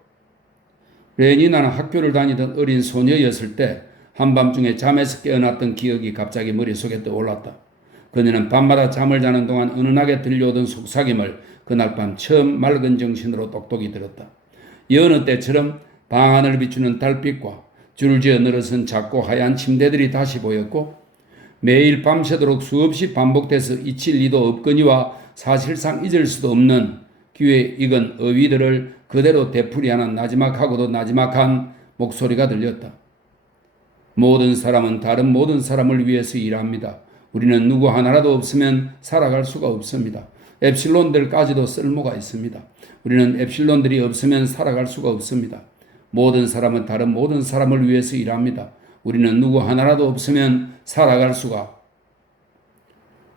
레니나는 학교를 다니던 어린 소녀였을 때 한밤중에 잠에서 깨어났던 기억이 갑자기 머릿속에 떠올랐다. 그녀는 밤마다 잠을 자는 동안 은은하게 들려오던 속삭임을 그날 밤 처음 맑은 정신으로 똑똑히 들었다. 여느 때처럼 방 안을 비추는 달빛과 줄지어 늘어선 작고 하얀 침대들이 다시 보였고 매일 밤새도록 수없이 반복돼서 잊힐 리도 없거니와 사실상 잊을 수도 없는 귀에 익은 어휘들을 그대로 되풀이하는 나지막하고도 나지막한 목소리가 들렸다. 모든 사람은 다른 모든 사람을 위해서 일합니다. 우리는 누구 하나라도 없으면 살아갈 수가 없습니다. 엡실론들까지도 쓸모가 있습니다. 우리는 엡실론들이 없으면 살아갈 수가 없습니다. 모든 사람은 다른 모든 사람을 위해서 일합니다. 우리는 누구 하나라도 없으면 살아갈 수가.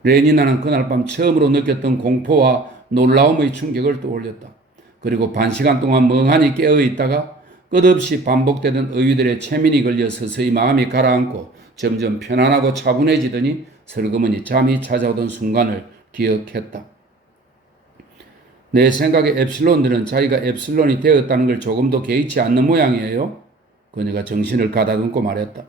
레니나는 그날 밤 처음으로 느꼈던 공포와 놀라움의 충격을 떠올렸다. 그리고 반시간 동안 멍하니 깨어 있다가 끝없이 반복되던 어휘들의 체민이 걸려 서서히 마음이 가라앉고 점점 편안하고 차분해지더니 슬그머니 잠이 찾아오던 순간을 기억했다. 내 생각에 엡실론들은 자기가 엡실론이 되었다는 걸 조금도 개의치 않는 모양이에요. 그녀가 정신을 가다듬고 말했다.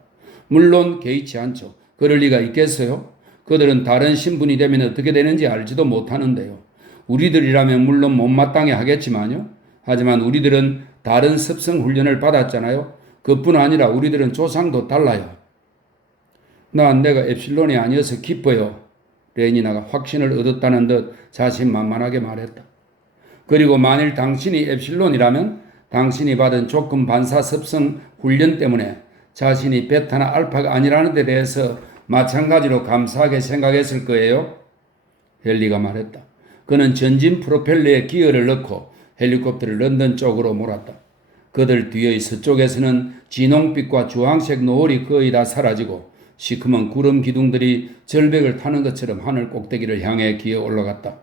물론 개의치 않죠. 그럴 리가 있겠어요? 그들은 다른 신분이 되면 어떻게 되는지 알지도 못하는데요. 우리들이라면 물론 못마땅해 하겠지만요. 하지만 우리들은 다른 습성 훈련을 받았잖아요. 그뿐 아니라 우리들은 조상도 달라요. 난 내가 엡실론이 아니어서 기뻐요. 레니나가 확신을 얻었다는 듯 자신만만하게 말했다. 그리고 만일 당신이 엡실론이라면 당신이 받은 조건 반사 습성 훈련 때문에 자신이 베타나 알파가 아니라는 데 대해서 마찬가지로 감사하게 생각했을 거예요. 헨리가 말했다. 그는 전진 프로펠러에 기어를 넣고 헬리콥터를 런던 쪽으로 몰았다. 그들 뒤의 서쪽에서는 진홍빛과 주황색 노을이 거의 다 사라지고 시커먼 구름 기둥들이 절벽을 타는 것처럼 하늘 꼭대기를 향해 기어 올라갔다.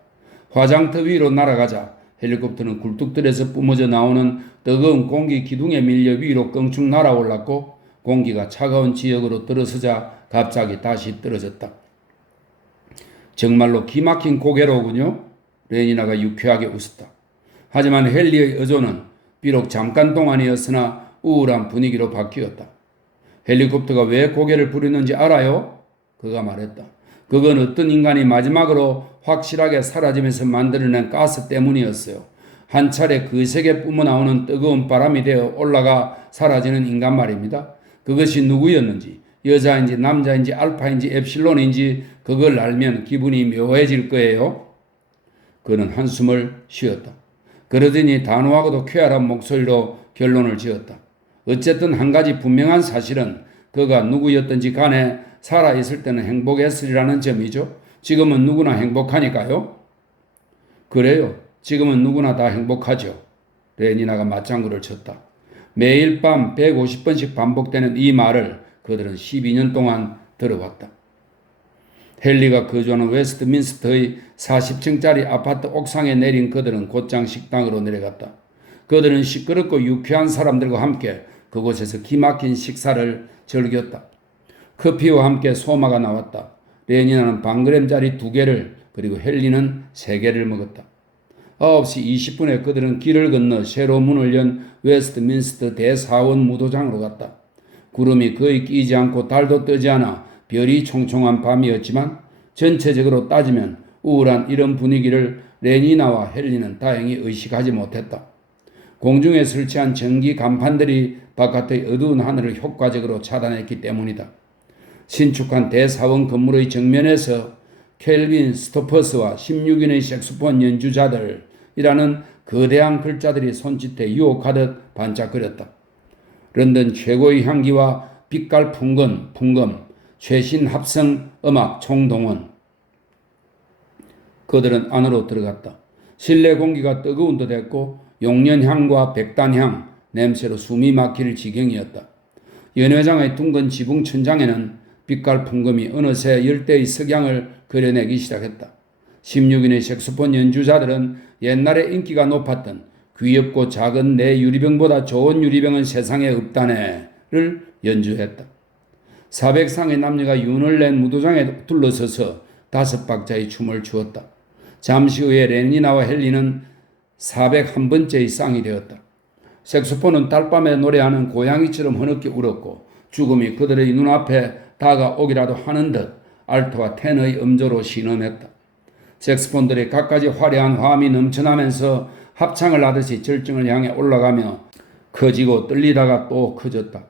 화장터 위로 날아가자 헬리콥터는 굴뚝들에서 뿜어져 나오는 뜨거운 공기 기둥에 밀려 위로 껑충 날아올랐고 공기가 차가운 지역으로 들어서자 갑자기 다시 떨어졌다. 정말로 기막힌 고개로군요. 레니나가 유쾌하게 웃었다. 하지만 헨리의 어조는 비록 잠깐 동안이었으나 우울한 분위기로 바뀌었다. 헬리콥터가 왜 고개를 부리는지 알아요? 그가 말했다. 그건 어떤 인간이 마지막으로 확실하게 사라지면서 만들어낸 가스 때문이었어요. 한 차례 그색에 뿜어나오는 뜨거운 바람이 되어 올라가 사라지는 인간 말입니다. 그것이 누구였는지, 여자인지 남자인지 알파인지 엡실론인지 그걸 알면 기분이 묘해질 거예요. 그는 한숨을 쉬었다. 그러더니 단호하고도 쾌활한 목소리로 결론을 지었다. 어쨌든 한 가지 분명한 사실은 그가 누구였든지 간에 살아있을 때는 행복했으리라는 점이죠. 지금은 누구나 행복하니까요. 그래요. 지금은 누구나 다 행복하죠. 레니나가 맞장구를 쳤다. 매일 밤 150번씩 반복되는 이 말을 그들은 12년 동안 들어왔다. 헨리가 거주하는 웨스트민스터의 40층짜리 아파트 옥상에 내린 그들은 곧장 식당으로 내려갔다. 그들은 시끄럽고 유쾌한 사람들과 함께 그곳에서 기막힌 식사를 즐겼다. 커피와 함께 소마가 나왔다. 레니나는 반그램짜리 2개를 그리고 헨리는 3개를 먹었다. 9시 20분에 그들은 길을 건너 새로 문을 연 웨스트민스터 대사원 무도장으로 갔다. 구름이 거의 끼지 않고 달도 뜨지 않아 별이 총총한 밤이었지만 전체적으로 따지면 우울한 이런 분위기를 레니나와 헨리는 다행히 의식하지 못했다. 공중에 설치한 전기 간판들이 바깥의 어두운 하늘을 효과적으로 차단했기 때문이다. 신축한 대사원 건물의 정면에서 켈빈 스토퍼스와 16인의 색소폰 연주자들이라는 거대한 글자들이 손짓해 유혹하듯 반짝거렸다. 런던 최고의 향기와 빛깔 풍금, 최신 합성 음악 총동원. 그들은 안으로 들어갔다. 실내 공기가 뜨거운 듯 했고 용련향과 백단향, 냄새로 숨이 막힐 지경이었다. 연회장의 둥근 지붕 천장에는 빛깔 풍금이 어느새 열대의 석양을 그려내기 시작했다. 16인의 색소폰 연주자들은 옛날에 인기가 높았던 귀엽고 작은 내 유리병보다 좋은 유리병은 세상에 없다네를 연주했다. 400상의 남녀가 윤을 낸 무도장에 둘러서서 5박자의 춤을 추었다. 잠시 후에 레니나와 헨리는 401번째의 쌍이 되었다. 색소폰은 달밤에 노래하는 고양이처럼 흐느끼 울었고 죽음이 그들의 눈앞에 다가오기라도 하는 듯 알토와 테너의 음조로 신음했다. 색소폰들이 갖가지 화려한 화음이 넘쳐나면서 합창을 하듯이 절정을 향해 올라가며 커지고 떨리다가 또 커졌다.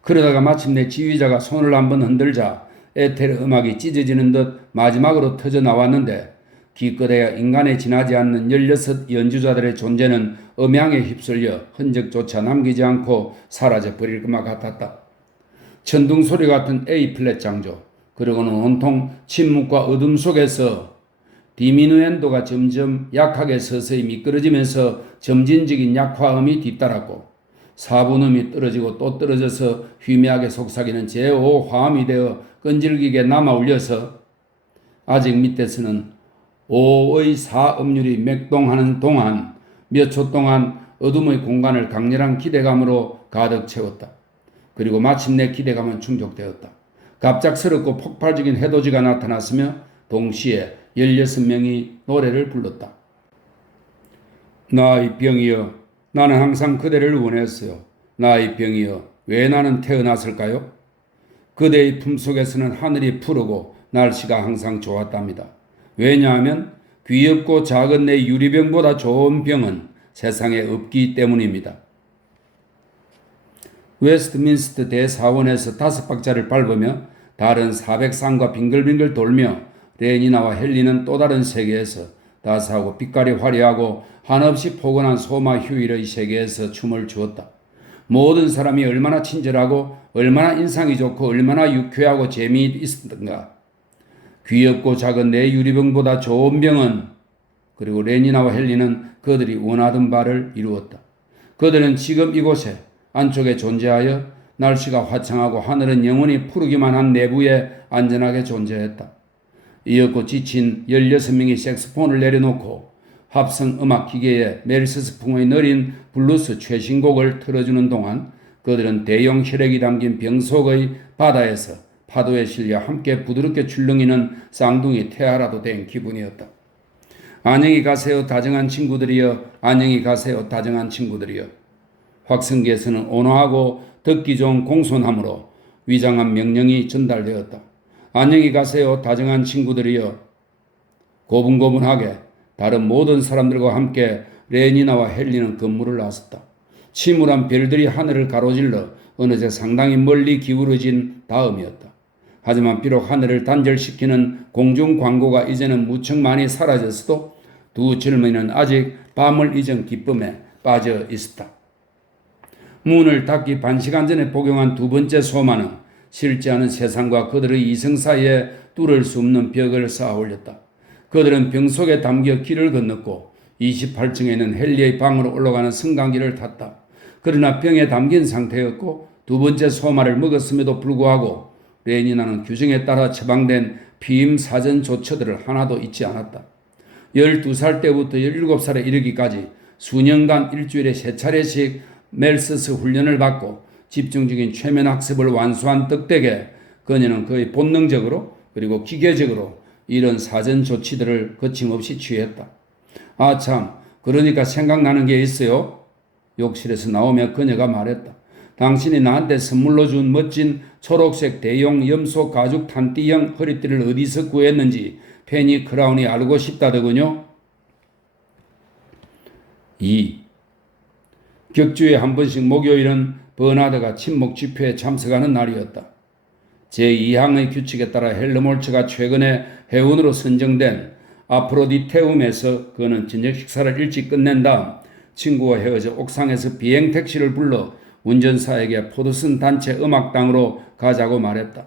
그러다가 마침내 지휘자가 손을 한번 흔들자 에테르 음악이 찢어지는 듯 마지막으로 터져 나왔는데 기껏해야 인간에 지나지 않는 16 연주자들의 존재는 음향에 휩쓸려 흔적조차 남기지 않고 사라져버릴 것만 같았다. 천둥 소리 같은 A 플랫 장조, 그리고는 온통 침묵과 어둠 속에서 디미누엔도가 점점 약하게 서서히 미끄러지면서 점진적인 약화음이 뒤따랐고 4분음이 떨어지고 또 떨어져서 희미하게 속삭이는 제5 화음이 되어 끈질기게 남아 울려서 아직 밑에서는 5의 4음률이 맥동하는 동안 몇 초 동안 어둠의 공간을 강렬한 기대감으로 가득 채웠다. 그리고 마침내 기대감은 충족되었다. 갑작스럽고 폭발적인 해돋이가 나타났으며 동시에 16명이 노래를 불렀다. 나의 병이여, 나는 항상 그대를 원했어요. 나의 병이여, 왜 나는 태어났을까요? 그대의 품속에서는 하늘이 푸르고 날씨가 항상 좋았답니다. 왜냐하면 귀엽고 작은 내 유리병보다 좋은 병은 세상에 없기 때문입니다. 웨스트민스터 대사원에서 5박자를 밟으며 다른 400상과 빙글빙글 돌며 레니나와 헨리는 또 다른 세계에서 따스하고 빛깔이 화려하고 한없이 포근한 소마 휴일의 세계에서 춤을 추었다. 모든 사람이 얼마나 친절하고 얼마나 인상이 좋고 얼마나 유쾌하고 재미있었던가. 귀엽고 작은 내 유리병보다 좋은 병은, 그리고 레니나와 헨리는 그들이 원하던 바를 이루었다. 그들은 지금 이곳에 안쪽에 존재하여 날씨가 화창하고 하늘은 영원히 푸르기만 한 내부에 안전하게 존재했다. 이윽고 지친 16명이 색소폰을 내려놓고 합성 음악 기계에 멜스스풍의 느린 블루스 최신곡을 틀어주는 동안 그들은 대형 혈액이 담긴 병 속의 바다에서 파도에 실려 함께 부드럽게 출렁이는 쌍둥이 태아라도 된 기분이었다. 안녕히 가세요 다정한 친구들이여, 안녕히 가세요 다정한 친구들이여. 확성기에서는 온화하고 듣기 좋은 공손함으로 위장한 명령이 전달되었다. 안녕히 가세요 다정한 친구들이여. 고분고분하게 다른 모든 사람들과 함께 레니나와 헨리는 건물을 나섰다. 침울한 별들이 하늘을 가로질러 어느새 상당히 멀리 기울어진 다음이었다. 하지만 비록 하늘을 단절시키는 공중 광고가 이제는 무척 많이 사라졌어도 두 젊은이는 아직 밤을 잊은 기쁨에 빠져 있었다. 문을 닫기 반시간 전에 복용한 두 번째 소마는 싫지 않은 세상과 그들의 이성 사이에 뚫을 수 없는 벽을 쌓아 올렸다. 그들은 병 속에 담겨 길을 건넜고 28층에 있는 헨리의 방으로 올라가는 승강기를 탔다. 그러나 병에 담긴 상태였고 두 번째 소마를 먹었음에도 불구하고 레니나는 규정에 따라 처방된 피임 사전 조처들을 하나도 잊지 않았다. 12살 때부터 17살에 이르기까지 수년간 일주일에 3차례씩 멜스스 훈련을 받고 집중적인 최면 학습을 완수한 덕택에 그녀는 거의 본능적으로 그리고 기계적으로 이런 사전 조치들을 거침없이 취했다. 아참, 그러니까 생각나는 게 있어요. 욕실에서 나오며 그녀가 말했다. 당신이 나한테 선물로 준 멋진 초록색 대용 염소 가죽 탄띠형 허리띠를 어디서 구했는지 페니 크라운이 알고 싶다더군요. 2. 격주에 한 번씩 목요일은 버나드가 친목 집회에 참석하는 날이었다. 제2항의 규칙에 따라 헬르몰츠가 최근에 회원으로 선정된 아프로디테움에서 그는 저녁 식사를 일찍 끝낸 다음 친구와 헤어져 옥상에서 비행 택시를 불러 운전사에게 포드슨 단체 음악당으로 가자고 말했다.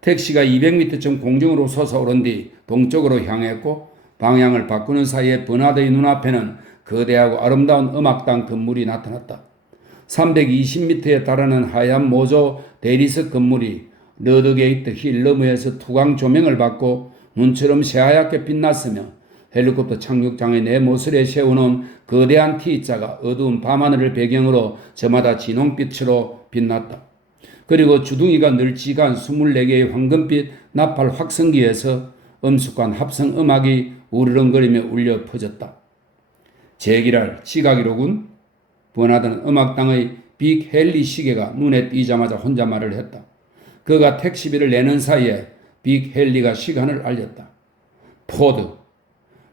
택시가 200m쯤 공중으로 솟아오른 뒤 동쪽으로 향했고 방향을 바꾸는 사이에 버나드의 눈앞에는 거대하고 아름다운 음악당 건물이 나타났다. 320m에 달하는 하얀 모조 대리석 건물이 러드게이트 힐 너머에서 투광 조명을 받고 눈처럼 새하얗게 빛났으며 헬리콥터 착륙장의 내모서리에 세우는 거대한 T자가 어두운 밤하늘을 배경으로 저마다 진홍빛으로 빛났다. 그리고 주둥이가 널찍한 24개의 황금빛 나팔 확성기에서 엄숙한 합성 음악이 우르렁거리며 울려 퍼졌다. 제기랄 지각이로군. 버나드는 음악당의 빅 헨리 시계가 눈에 띄자마자 혼자 말을 했다. 그가 택시비를 내는 사이에 빅 헨리가 시간을 알렸다. 포드.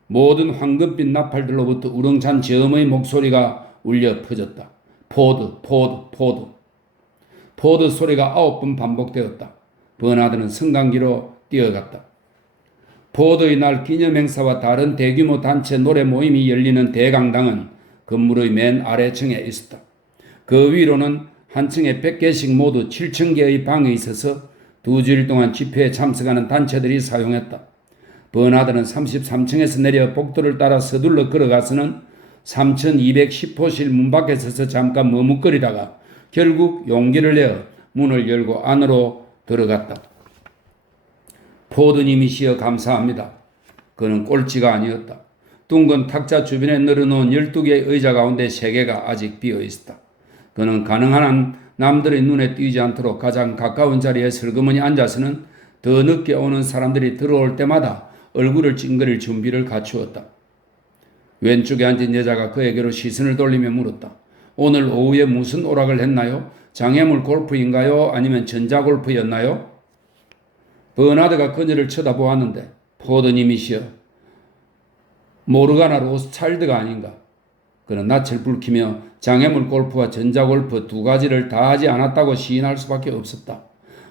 모든 황금빛 나팔들로부터 우렁찬 저음의 목소리가 울려 퍼졌다. 포드, 포드, 포드. 포드 소리가 9번 반복되었다. 버나드는 승강기로 뛰어갔다. 포드의 날 기념행사와 다른 대규모 단체 노래 모임이 열리는 대강당은 건물의 맨 아래층에 있었다. 그 위로는 한 층에 100개씩 모두 7,000개의 방이 있어서 2주일 동안 집회에 참석하는 단체들이 사용했다. 버나드는 33층에서 내려 복도를 따라 서둘러 걸어가서는 3210호실 문 밖에 서서 잠깐 머뭇거리다가 결국 용기를 내어 문을 열고 안으로 들어갔다. 포드님이시여 감사합니다. 그는 꼴찌가 아니었다. 둥근 탁자 주변에 늘어놓은 12개의 의자 가운데 3개가 아직 비어있었다. 그는 가능한 한 남들의 눈에 띄지 않도록 가장 가까운 자리에 슬그머니 앉아서는 더 늦게 오는 사람들이 들어올 때마다 얼굴을 찡그릴 준비를 갖추었다. 왼쪽에 앉은 여자가 그에게로 시선을 돌리며 물었다. 오늘 오후에 무슨 오락을 했나요? 장애물 골프인가요? 아니면 전자골프였나요? 버나드가 그녀를 쳐다보았는데 포드님이시여, 모르가나 로스차일드가 아닌가. 그는 낯을 붉히며 장애물 골프와 전자골프 두 가지를 다 하지 않았다고 시인할 수밖에 없었다.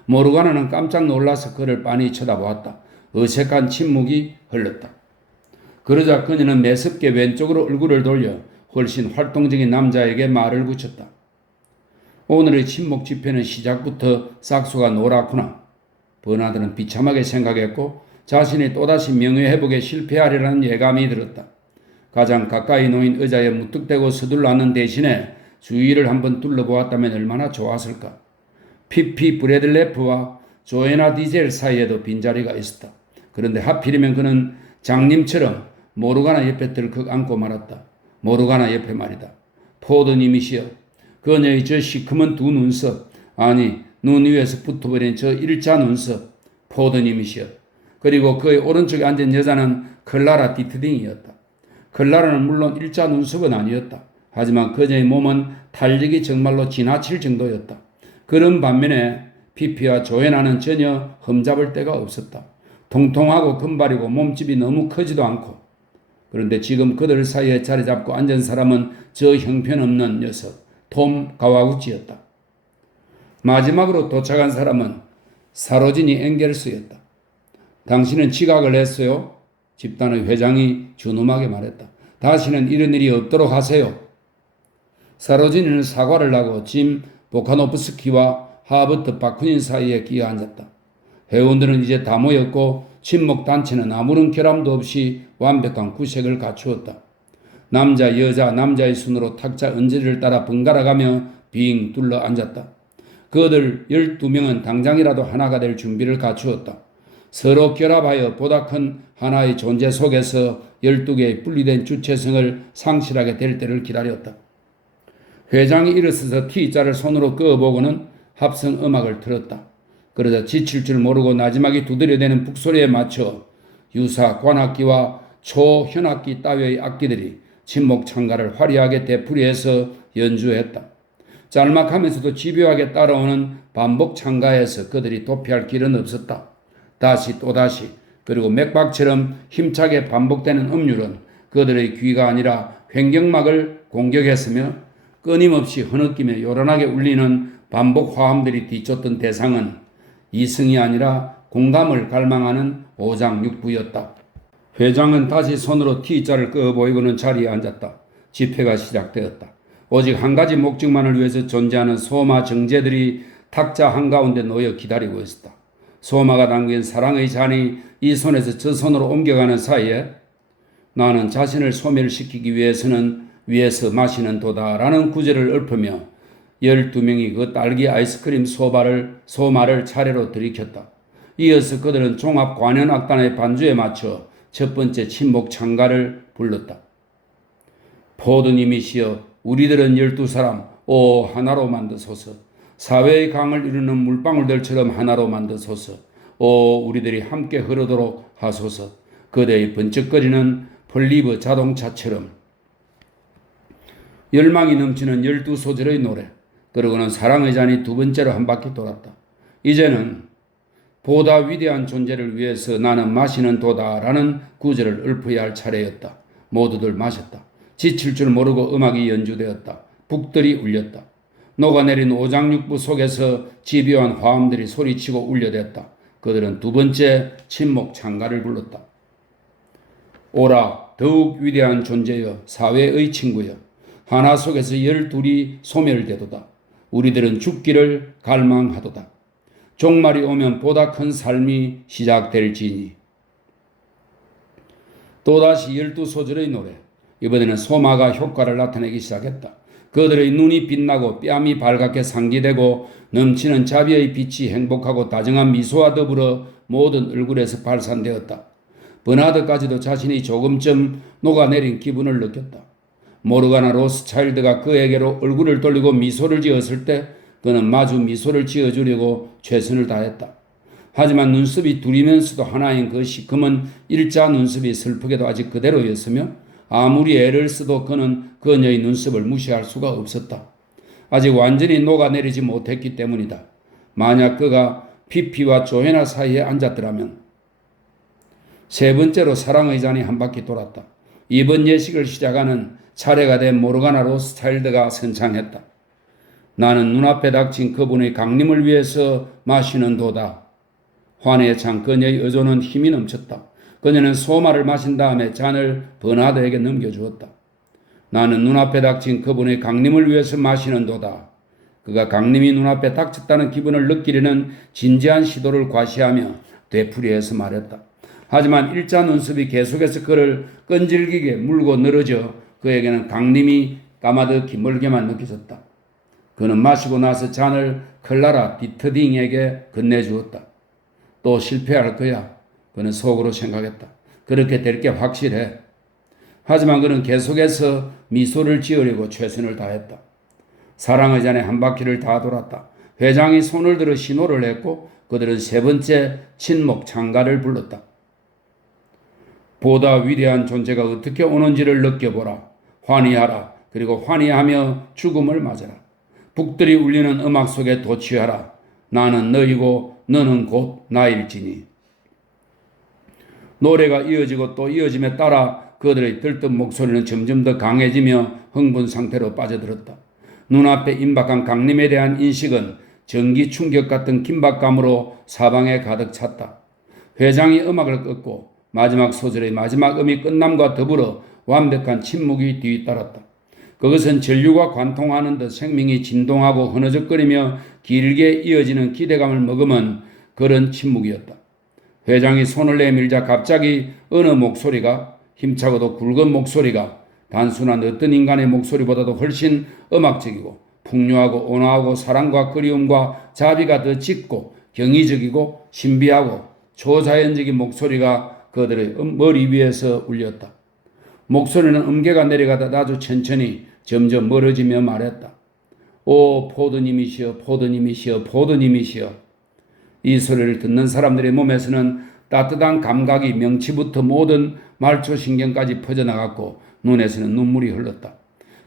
모르가나는 깜짝 놀라서 그를 빤히 쳐다보았다. 어색한 침묵이 흘렀다. 그러자 그녀는 매섭게 왼쪽으로 얼굴을 돌려 훨씬 활동적인 남자에게 말을 붙였다. 오늘의 침묵 집회는 시작부터 싹수가 노랗구나. 버나드는 비참하게 생각했고 자신이 또다시 명예회복에 실패하리라는 예감이 들었다. 가장 가까이 놓인 의자에 무뚝대고 서둘러 앉는 대신에 주위를 한번 둘러보았다면 얼마나 좋았을까. 피피 브래들레프와 조에나 디젤 사이에도 빈자리가 있었다. 그런데 하필이면 그는 장님처럼 모르가나 옆에 들컥 앉고 말았다. 모르가나 옆에 말이다. 포드님이시여, 그녀의 저 시커먼 두 눈썹, 아니 눈 위에서 붙어버린 저 일자 눈썹, 포드님이시여. 그리고 그의 오른쪽에 앉은 여자는 클라라 디트딩이었다. 클라라는 물론 일자 눈썹은 아니었다. 하지만 그녀의 몸은 탄력이 정말로 지나칠 정도였다. 그런 반면에 피피와 조에나는 전혀 흠잡을 데가 없었다. 통통하고 금발이고 몸집이 너무 크지도 않고. 그런데 지금 그들 사이에 자리 잡고 앉은 사람은 저 형편없는 녀석 톰 가와구치였다. 마지막으로 도착한 사람은 사로지니 앵겔스였다. 당신은 지각을 했어요? 집단의 회장이 준엄하게 말했다. 다시는 이런 일이 없도록 하세요. 사로지니는 사과를 하고 짐 보카노프스키와 하버트 바쿠닌 사이에 끼어 앉았다. 회원들은 이제 다 모였고 친목 단체는 아무런 결함도 없이 완벽한 구색을 갖추었다. 남자, 여자, 남자의 순으로 탁자 언저리를 따라 번갈아가며 빙 둘러 앉았다. 그들 12명은 당장이라도 하나가 될 준비를 갖추었다. 서로 결합하여 보다 큰 하나의 존재 속에서 12개의 분리된 주체성을 상실하게 될 때를 기다렸다. 회장이 일어서서 T자를 손으로 그어보고는 합성 음악을 틀었다. 그러자 지칠 줄 모르고 나지막이 두드려대는 북소리에 맞춰 유사, 관악기와 초현악기 따위의 악기들이 침묵 창가를 화려하게 되풀이해서 연주했다. 짤막하면서도 집요하게 따라오는 반복 창가에서 그들이 도피할 길은 없었다. 다시 또다시, 그리고 맥박처럼 힘차게 반복되는 음률은 그들의 귀가 아니라 횡격막을 공격했으며 끊임없이 흐느끼며 요란하게 울리는 반복 화음들이 뒤쫓던 대상은 이승이 아니라 공감을 갈망하는 오장육부였다. 회장은 다시 손으로 T자를 끄어 보이고는 자리에 앉았다. 집회가 시작되었다. 오직 한 가지 목적만을 위해서 존재하는 소마 정제들이 탁자 한가운데 놓여 기다리고 있었다. 소마가 담긴 사랑의 잔이 이 손에서 저 손으로 옮겨가는 사이에 나는 자신을 소멸시키기 위해서는 위에서 마시는 도다라는 구절을 읊으며 12명이 그 딸기 아이스크림 소마를 차례로 들이켰다. 이어서 그들은 종합 관현악단의 반주에 맞춰 첫 번째 침묵 창가를 불렀다. 포드님이시여, 우리들은 12사람 오 하나로 만드소서. 사회의 강을 이루는 물방울들처럼 하나로 만드소서. 오 우리들이 함께 흐르도록 하소서. 그대의 번쩍거리는 폴리브 자동차처럼. 열망이 넘치는 12소절의 노래. 그러고는 사랑의 잔이 두 번째로 한 바퀴 돌았다. 이제는 보다 위대한 존재를 위해서 나는 마시는 도다라는 구절을 읊어야 할 차례였다. 모두들 마셨다. 지칠 줄 모르고 음악이 연주되었다. 북들이 울렸다. 녹아내린 오장육부 속에서 집요한 화음들이 소리치고 울려댔다. 그들은 두 번째 침묵 창가를 불렀다. 오라, 더욱 위대한 존재여, 사회의 친구여. 하나 속에서 12이 소멸되도다. 우리들은 죽기를 갈망하도다. 종말이 오면 보다 큰 삶이 시작될지니. 또다시 12소절의 노래. 이번에는 소마가 효과를 나타내기 시작했다. 그들의 눈이 빛나고 뺨이 발갛게 상기되고 넘치는 자비의 빛이 행복하고 다정한 미소와 더불어 모든 얼굴에서 발산되었다. 버나드까지도 자신이 조금쯤 녹아내린 기분을 느꼈다. 모르가나 로스차일드가 그에게로 얼굴을 돌리고 미소를 지었을 때 그는 마주 미소를 지어주려고 최선을 다했다. 하지만 눈썹이 둘이면서도 하나인 그 시커먼 일자 눈썹이 슬프게도 아직 그대로였으며 아무리 애를 써도 그는 그녀의 눈썹을 무시할 수가 없었다. 아직 완전히 녹아내리지 못했기 때문이다. 만약 그가 피피와 조해나 사이에 앉았더라면. 세 번째로 사랑의 잔이 한 바퀴 돌았다. 이번 예식을 시작하는 차례가 된 모르가나 로스차일드가 선창했다. 나는 눈앞에 닥친 그분의 강림을 위해서 마시는 도다. 환희에 찬 그녀의 의존은 힘이 넘쳤다. 그녀는 소마를 마신 다음에 잔을 버나드에게 넘겨주었다. 나는 눈앞에 닥친 그분의 강림을 위해서 마시는 도다. 그가 강림이 눈앞에 닥쳤다는 기분을 느끼려는 진지한 시도를 과시하며 되풀이해서 말했다. 하지만 일자 눈썹이 계속해서 그를 끈질기게 물고 늘어져 그에게는 강림이 까마득히 멀게만 느껴졌다. 그는 마시고 나서 잔을 클라라 디트딩에게 건네주었다. 또 실패할 거야. 그는 속으로 생각했다. 그렇게 될 게 확실해. 하지만 그는 계속해서 미소를 지으려고 최선을 다했다. 사랑의 잔에 한 바퀴를 다 돌았다. 회장이 손을 들어 신호를 했고 그들은 세 번째 친목 창가를 불렀다. 보다 위대한 존재가 어떻게 오는지를 느껴보라. 환희하라. 그리고 환희하며 죽음을 맞아라. 북들이 울리는 음악 속에 도취하라. 나는 너희고 너는 곧 나일지니. 노래가 이어지고 또 이어짐에 따라 그들의 들뜬 목소리는 점점 더 강해지며 흥분 상태로 빠져들었다. 눈앞에 임박한 강림에 대한 인식은 전기 충격 같은 긴박감으로 사방에 가득 찼다. 회장이 음악을 끄고 마지막 소절의 마지막 음이 끝남과 더불어 완벽한 침묵이 뒤따랐다. 그것은 전류가 관통하는 듯 생명이 진동하고 흐느적거리며 길게 이어지는 기대감을 머금은 그런 침묵이었다. 회장이 손을 내밀자 갑자기 어느 목소리가, 힘차고도 굵은 목소리가 단순한 어떤 인간의 목소리보다도 훨씬 음악적이고 풍요하고 온화하고 사랑과 그리움과 자비가 더 짙고 경이적이고 신비하고 초자연적인 목소리가 그들의 머리 위에서 울렸다. 목소리는 음계가 내려가다 아주 천천히 점점 멀어지며 말했다. 오 포드님이시여 포드님이시여 포드님이시여. 이 소리를 듣는 사람들의 몸에서는 따뜻한 감각이 명치부터 모든 말초신경까지 퍼져나갔고 눈에서는 눈물이 흘렀다.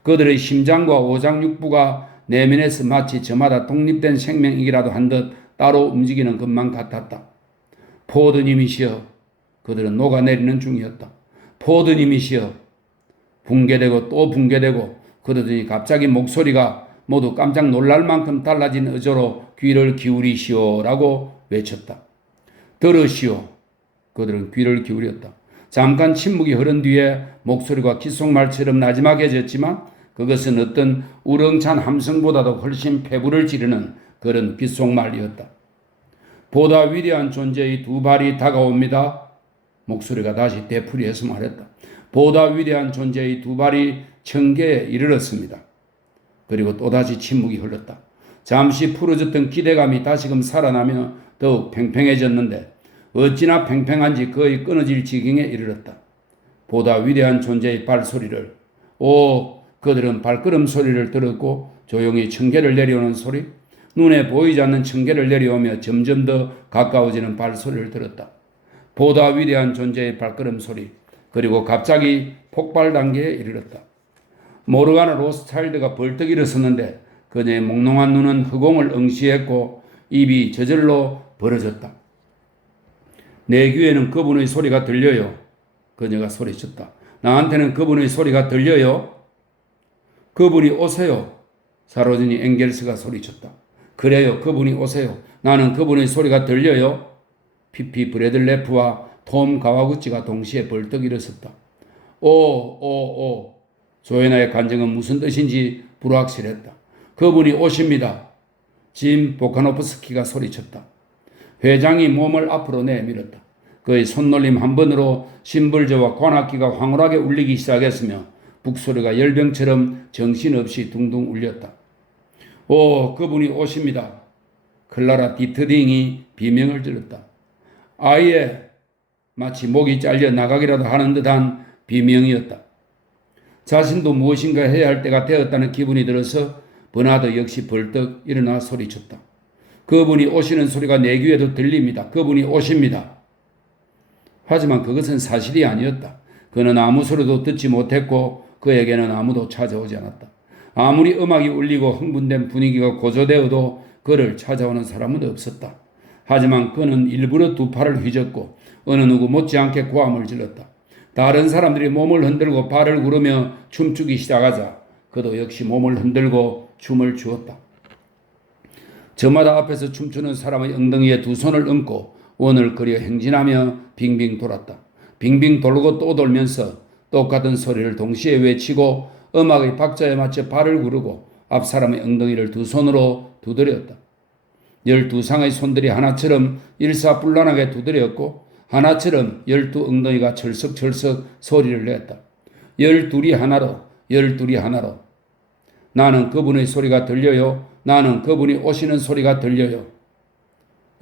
그들의 심장과 오장육부가 내면에서 마치 저마다 독립된 생명이기라도 한 듯 따로 움직이는 것만 같았다. 포드님이시여. 그들은 녹아내리는 중이었다. 포드님이시여. 붕괴되고 또 붕괴되고 그러더니 갑자기 목소리가 모두 깜짝 놀랄 만큼 달라진 어조로 귀를 기울이시오라고 외쳤다. 들으시오. 그들은 귀를 기울였다. 잠깐 침묵이 흐른 뒤에 목소리가 귓속말처럼 나지막해졌지만 그것은 어떤 우렁찬 함성보다도 훨씬 폐부를 지르는 그런 귓속말이었다. 보다 위대한 존재의 두 발이 다가옵니다. 목소리가 다시 되풀이해서 말했다. 보다 위대한 존재의 두 발이 청계에 이르렀습니다. 그리고 또다시 침묵이 흘렀다. 잠시 풀어졌던 기대감이 다시금 살아나며 더욱 팽팽해졌는데 어찌나 팽팽한지 거의 끊어질 지경에 이르렀다. 보다 위대한 존재의 발소리를, 그들은 발걸음 소리를 들었고 조용히 청계를 내려오는 소리, 눈에 보이지 않는 청계를 내려오며 점점 더 가까워지는 발소리를 들었다. 보다 위대한 존재의 발걸음 소리, 그리고 갑자기 폭발 단계에 이르렀다. 모르가나 로스차일드가 벌떡 일어섰는데 그녀의 몽롱한 눈은 허공을 응시했고 입이 저절로 벌어졌다. 내 귀에는 그분의 소리가 들려요. 그녀가 소리쳤다. 나한테는 그분의 소리가 들려요. 그분이 오세요. 사로지니 엥겔스가 소리쳤다. 그래요. 그분이 오세요. 나는 그분의 소리가 들려요. 피피 브래들레프와 톰 가와구치가 동시에 벌떡 일어섰다. 조에나의 간증은 무슨 뜻인지 불확실했다. 그분이 오십니다. 짐 보카노프스키가 소리쳤다. 회장이 몸을 앞으로 내밀었다. 그의 손놀림 한 번으로 심벌저와 관악기가 황홀하게 울리기 시작했으며 북소리가 열병처럼 정신없이 둥둥 울렸다. 그분이 오십니다. 클라라 디트딩이 비명을 질렀다. 아예 마치 목이 잘려 나가기라도 하는 듯한 비명이었다. 자신도 무엇인가 해야 할 때가 되었다는 기분이 들어서 버나드 역시 벌떡 일어나 소리쳤다. 그분이 오시는 소리가 내 귀에도 들립니다. 그분이 오십니다. 하지만 그것은 사실이 아니었다. 그는 아무 소리도 듣지 못했고 그에게는 아무도 찾아오지 않았다. 아무리 음악이 울리고 흥분된 분위기가 고조되어도 그를 찾아오는 사람은 없었다. 하지만 그는 일부러 두 팔을 휘젓고 어느 누구 못지않게 고함을 질렀다. 다른 사람들이 몸을 흔들고 발을 구르며 춤추기 시작하자 그도 역시 몸을 흔들고 춤을 추었다. 저마다 앞에서 춤추는 사람의 엉덩이에 두 손을 얹고 원을 그려 행진하며 빙빙 돌았다. 빙빙 돌고 또 돌면서 똑같은 소리를 동시에 외치고 음악의 박자에 맞춰 발을 구르고 앞 사람의 엉덩이를 두 손으로 두드렸다. 12상의 손들이 하나처럼 일사불란하게 두드렸고 하나처럼 12 엉덩이가 철썩철썩 소리를 냈다. 12이 하나로, 12이 하나로. 나는 그분의 소리가 들려요. 나는 그분이 오시는 소리가 들려요.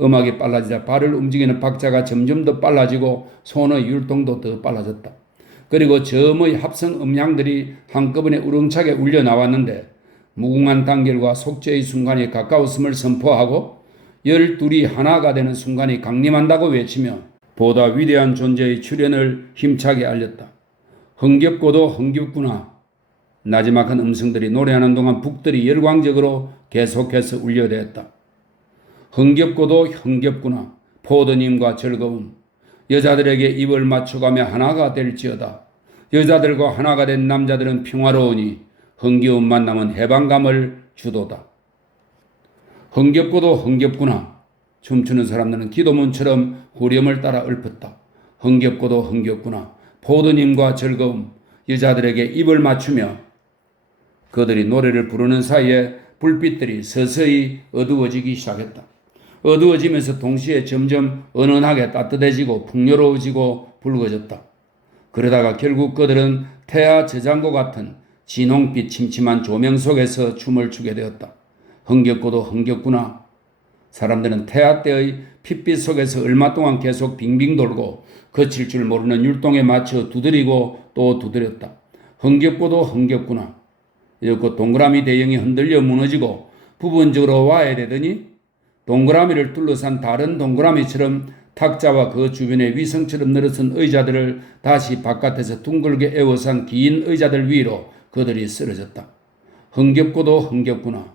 음악이 빨라지자 발을 움직이는 박자가 점점 더 빨라지고 손의 율동도 더 빨라졌다. 그리고 저음의 합성 음량들이 한꺼번에 우렁차게 울려 나왔는데 무궁한 단결과 속죄의 순간이 가까웠음을 선포하고 12이 하나가 되는 순간이 강림한다고 외치며 보다 위대한 존재의 출현을 힘차게 알렸다. 흥겹고도 흥겹구나. 나지막한 음성들이 노래하는 동안 북들이 열광적으로 계속해서 울려댔다. 흥겹고도 흥겹구나. 포도님과 즐거움. 여자들에게 입을 맞춰가며 하나가 될지어다. 여자들과 하나가 된 남자들은 평화로우니 흥겨운 만남은 해방감을 주도다. 흥겹고도 흥겹구나. 춤추는 사람들은 기도문처럼 후렴을 따라 읊었다. 흥겹고도 흥겹구나. 포도님과 즐거움. 여자들에게 입을 맞추며 그들이 노래를 부르는 사이에 불빛들이 서서히 어두워지기 시작했다. 어두워지면서 동시에 점점 은은하게 따뜻해지고 풍요로워지고 붉어졌다. 그러다가 결국 그들은 태아 저장고 같은 진홍빛 침침한 조명 속에서 춤을 추게 되었다. 흥겹고도 흥겹구나. 사람들은 태아 때의 핏빛 속에서 얼마 동안 계속 빙빙 돌고 거칠 줄 모르는 율동에 맞춰 두드리고 또 두드렸다. 흥겹고도 흥겹구나. 이렇게 동그라미 대형이 흔들려 무너지고 부분적으로 와해되더니 동그라미를 둘러싼 다른 동그라미처럼 탁자와 그 주변에 위성처럼 늘어선 의자들을 다시 바깥에서 둥글게 에워싼 긴 의자들 위로 그들이 쓰러졌다. 흥겹고도 흥겹구나.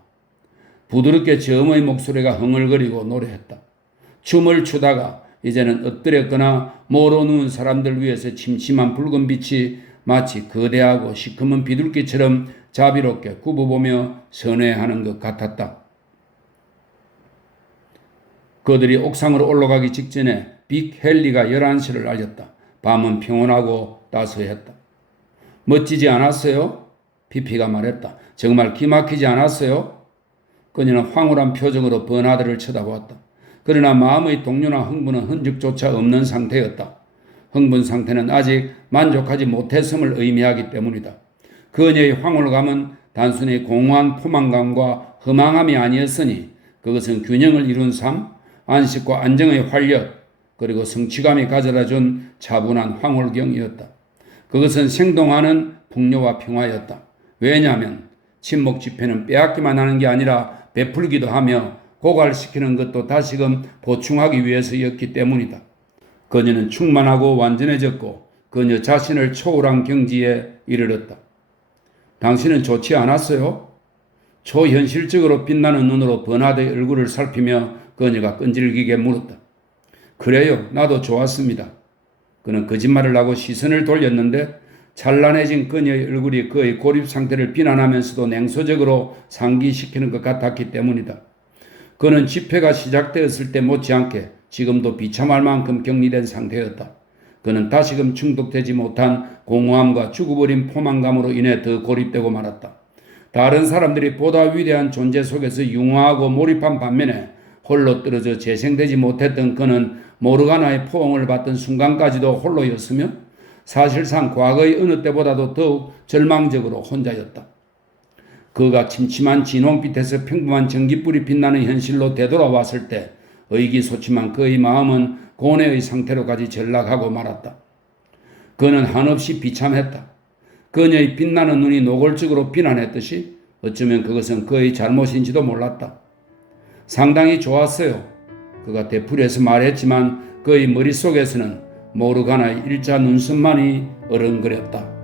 부드럽게 저음의 목소리가 흥얼거리고 노래했다. 춤을 추다가 이제는 엎드렸거나 모로 누운 사람들 위에서 침침한 붉은 빛이 마치 거대하고 시커먼 비둘기처럼 자비롭게 굽어보며 선회하는 것 같았다. 그들이 옥상으로 올라가기 직전에 빅 헨리가 11시를 알렸다. 밤은 평온하고 따스했다. 멋지지 않았어요? 피피가 말했다. 정말 기막히지 않았어요? 그녀는 황홀한 표정으로 버나드를 쳐다보았다. 그러나 마음의 동요나 흥분은 흔적조차 없는 상태였다. 흥분 상태는 아직 만족하지 못했음을 의미하기 때문이다. 그녀의 황홀감은 단순히 공허한 포만감과 허망함이 아니었으니 그것은 균형을 이룬 삶, 안식과 안정의 활력, 그리고 성취감이 가져다준 차분한 황홀경이었다. 그것은 생동하는 풍요와 평화였다. 왜냐하면 침묵 집회는 빼앗기만 하는 게 아니라 베풀기도 하며 고갈시키는 것도 다시금 보충하기 위해서였기 때문이다. 그녀는 충만하고 완전해졌고 그녀 자신을 초월한 경지에 이르렀다. 당신은 좋지 않았어요? 초현실적으로 빛나는 눈으로 버나드의 얼굴을 살피며 그녀가 끈질기게 물었다. 그래요, 나도 좋았습니다. 그는 거짓말을 하고 시선을 돌렸는데 찬란해진 그녀의 얼굴이 그의 고립 상태를 비난하면서도 냉소적으로 상기시키는 것 같았기 때문이다. 그는 집회가 시작되었을 때 못지않게 지금도 비참할 만큼 격리된 상태였다. 그는 다시금 중독되지 못한 공허함과 죽어버린 포만감으로 인해 더 고립되고 말았다. 다른 사람들이 보다 위대한 존재 속에서 융화하고 몰입한 반면에 홀로 떨어져 재생되지 못했던 그는 모르가나의 포옹을 받던 순간까지도 홀로였으며 사실상 과거의 어느 때보다도 더욱 절망적으로 혼자였다. 그가 침침한 진홍빛에서 평범한 전깃불이 빛나는 현실로 되돌아왔을 때 의기소침한 그의 마음은 고뇌의 상태로까지 전락하고 말았다. 그는 한없이 비참했다. 그녀의 빛나는 눈이 노골적으로 비난했듯이 어쩌면 그것은 그의 잘못인지도 몰랐다. 상당히 좋았어요. 그가 되풀이해서 말했지만 그의 머릿속에서는 모르가나의 일자 눈썹만이 어른거렸다.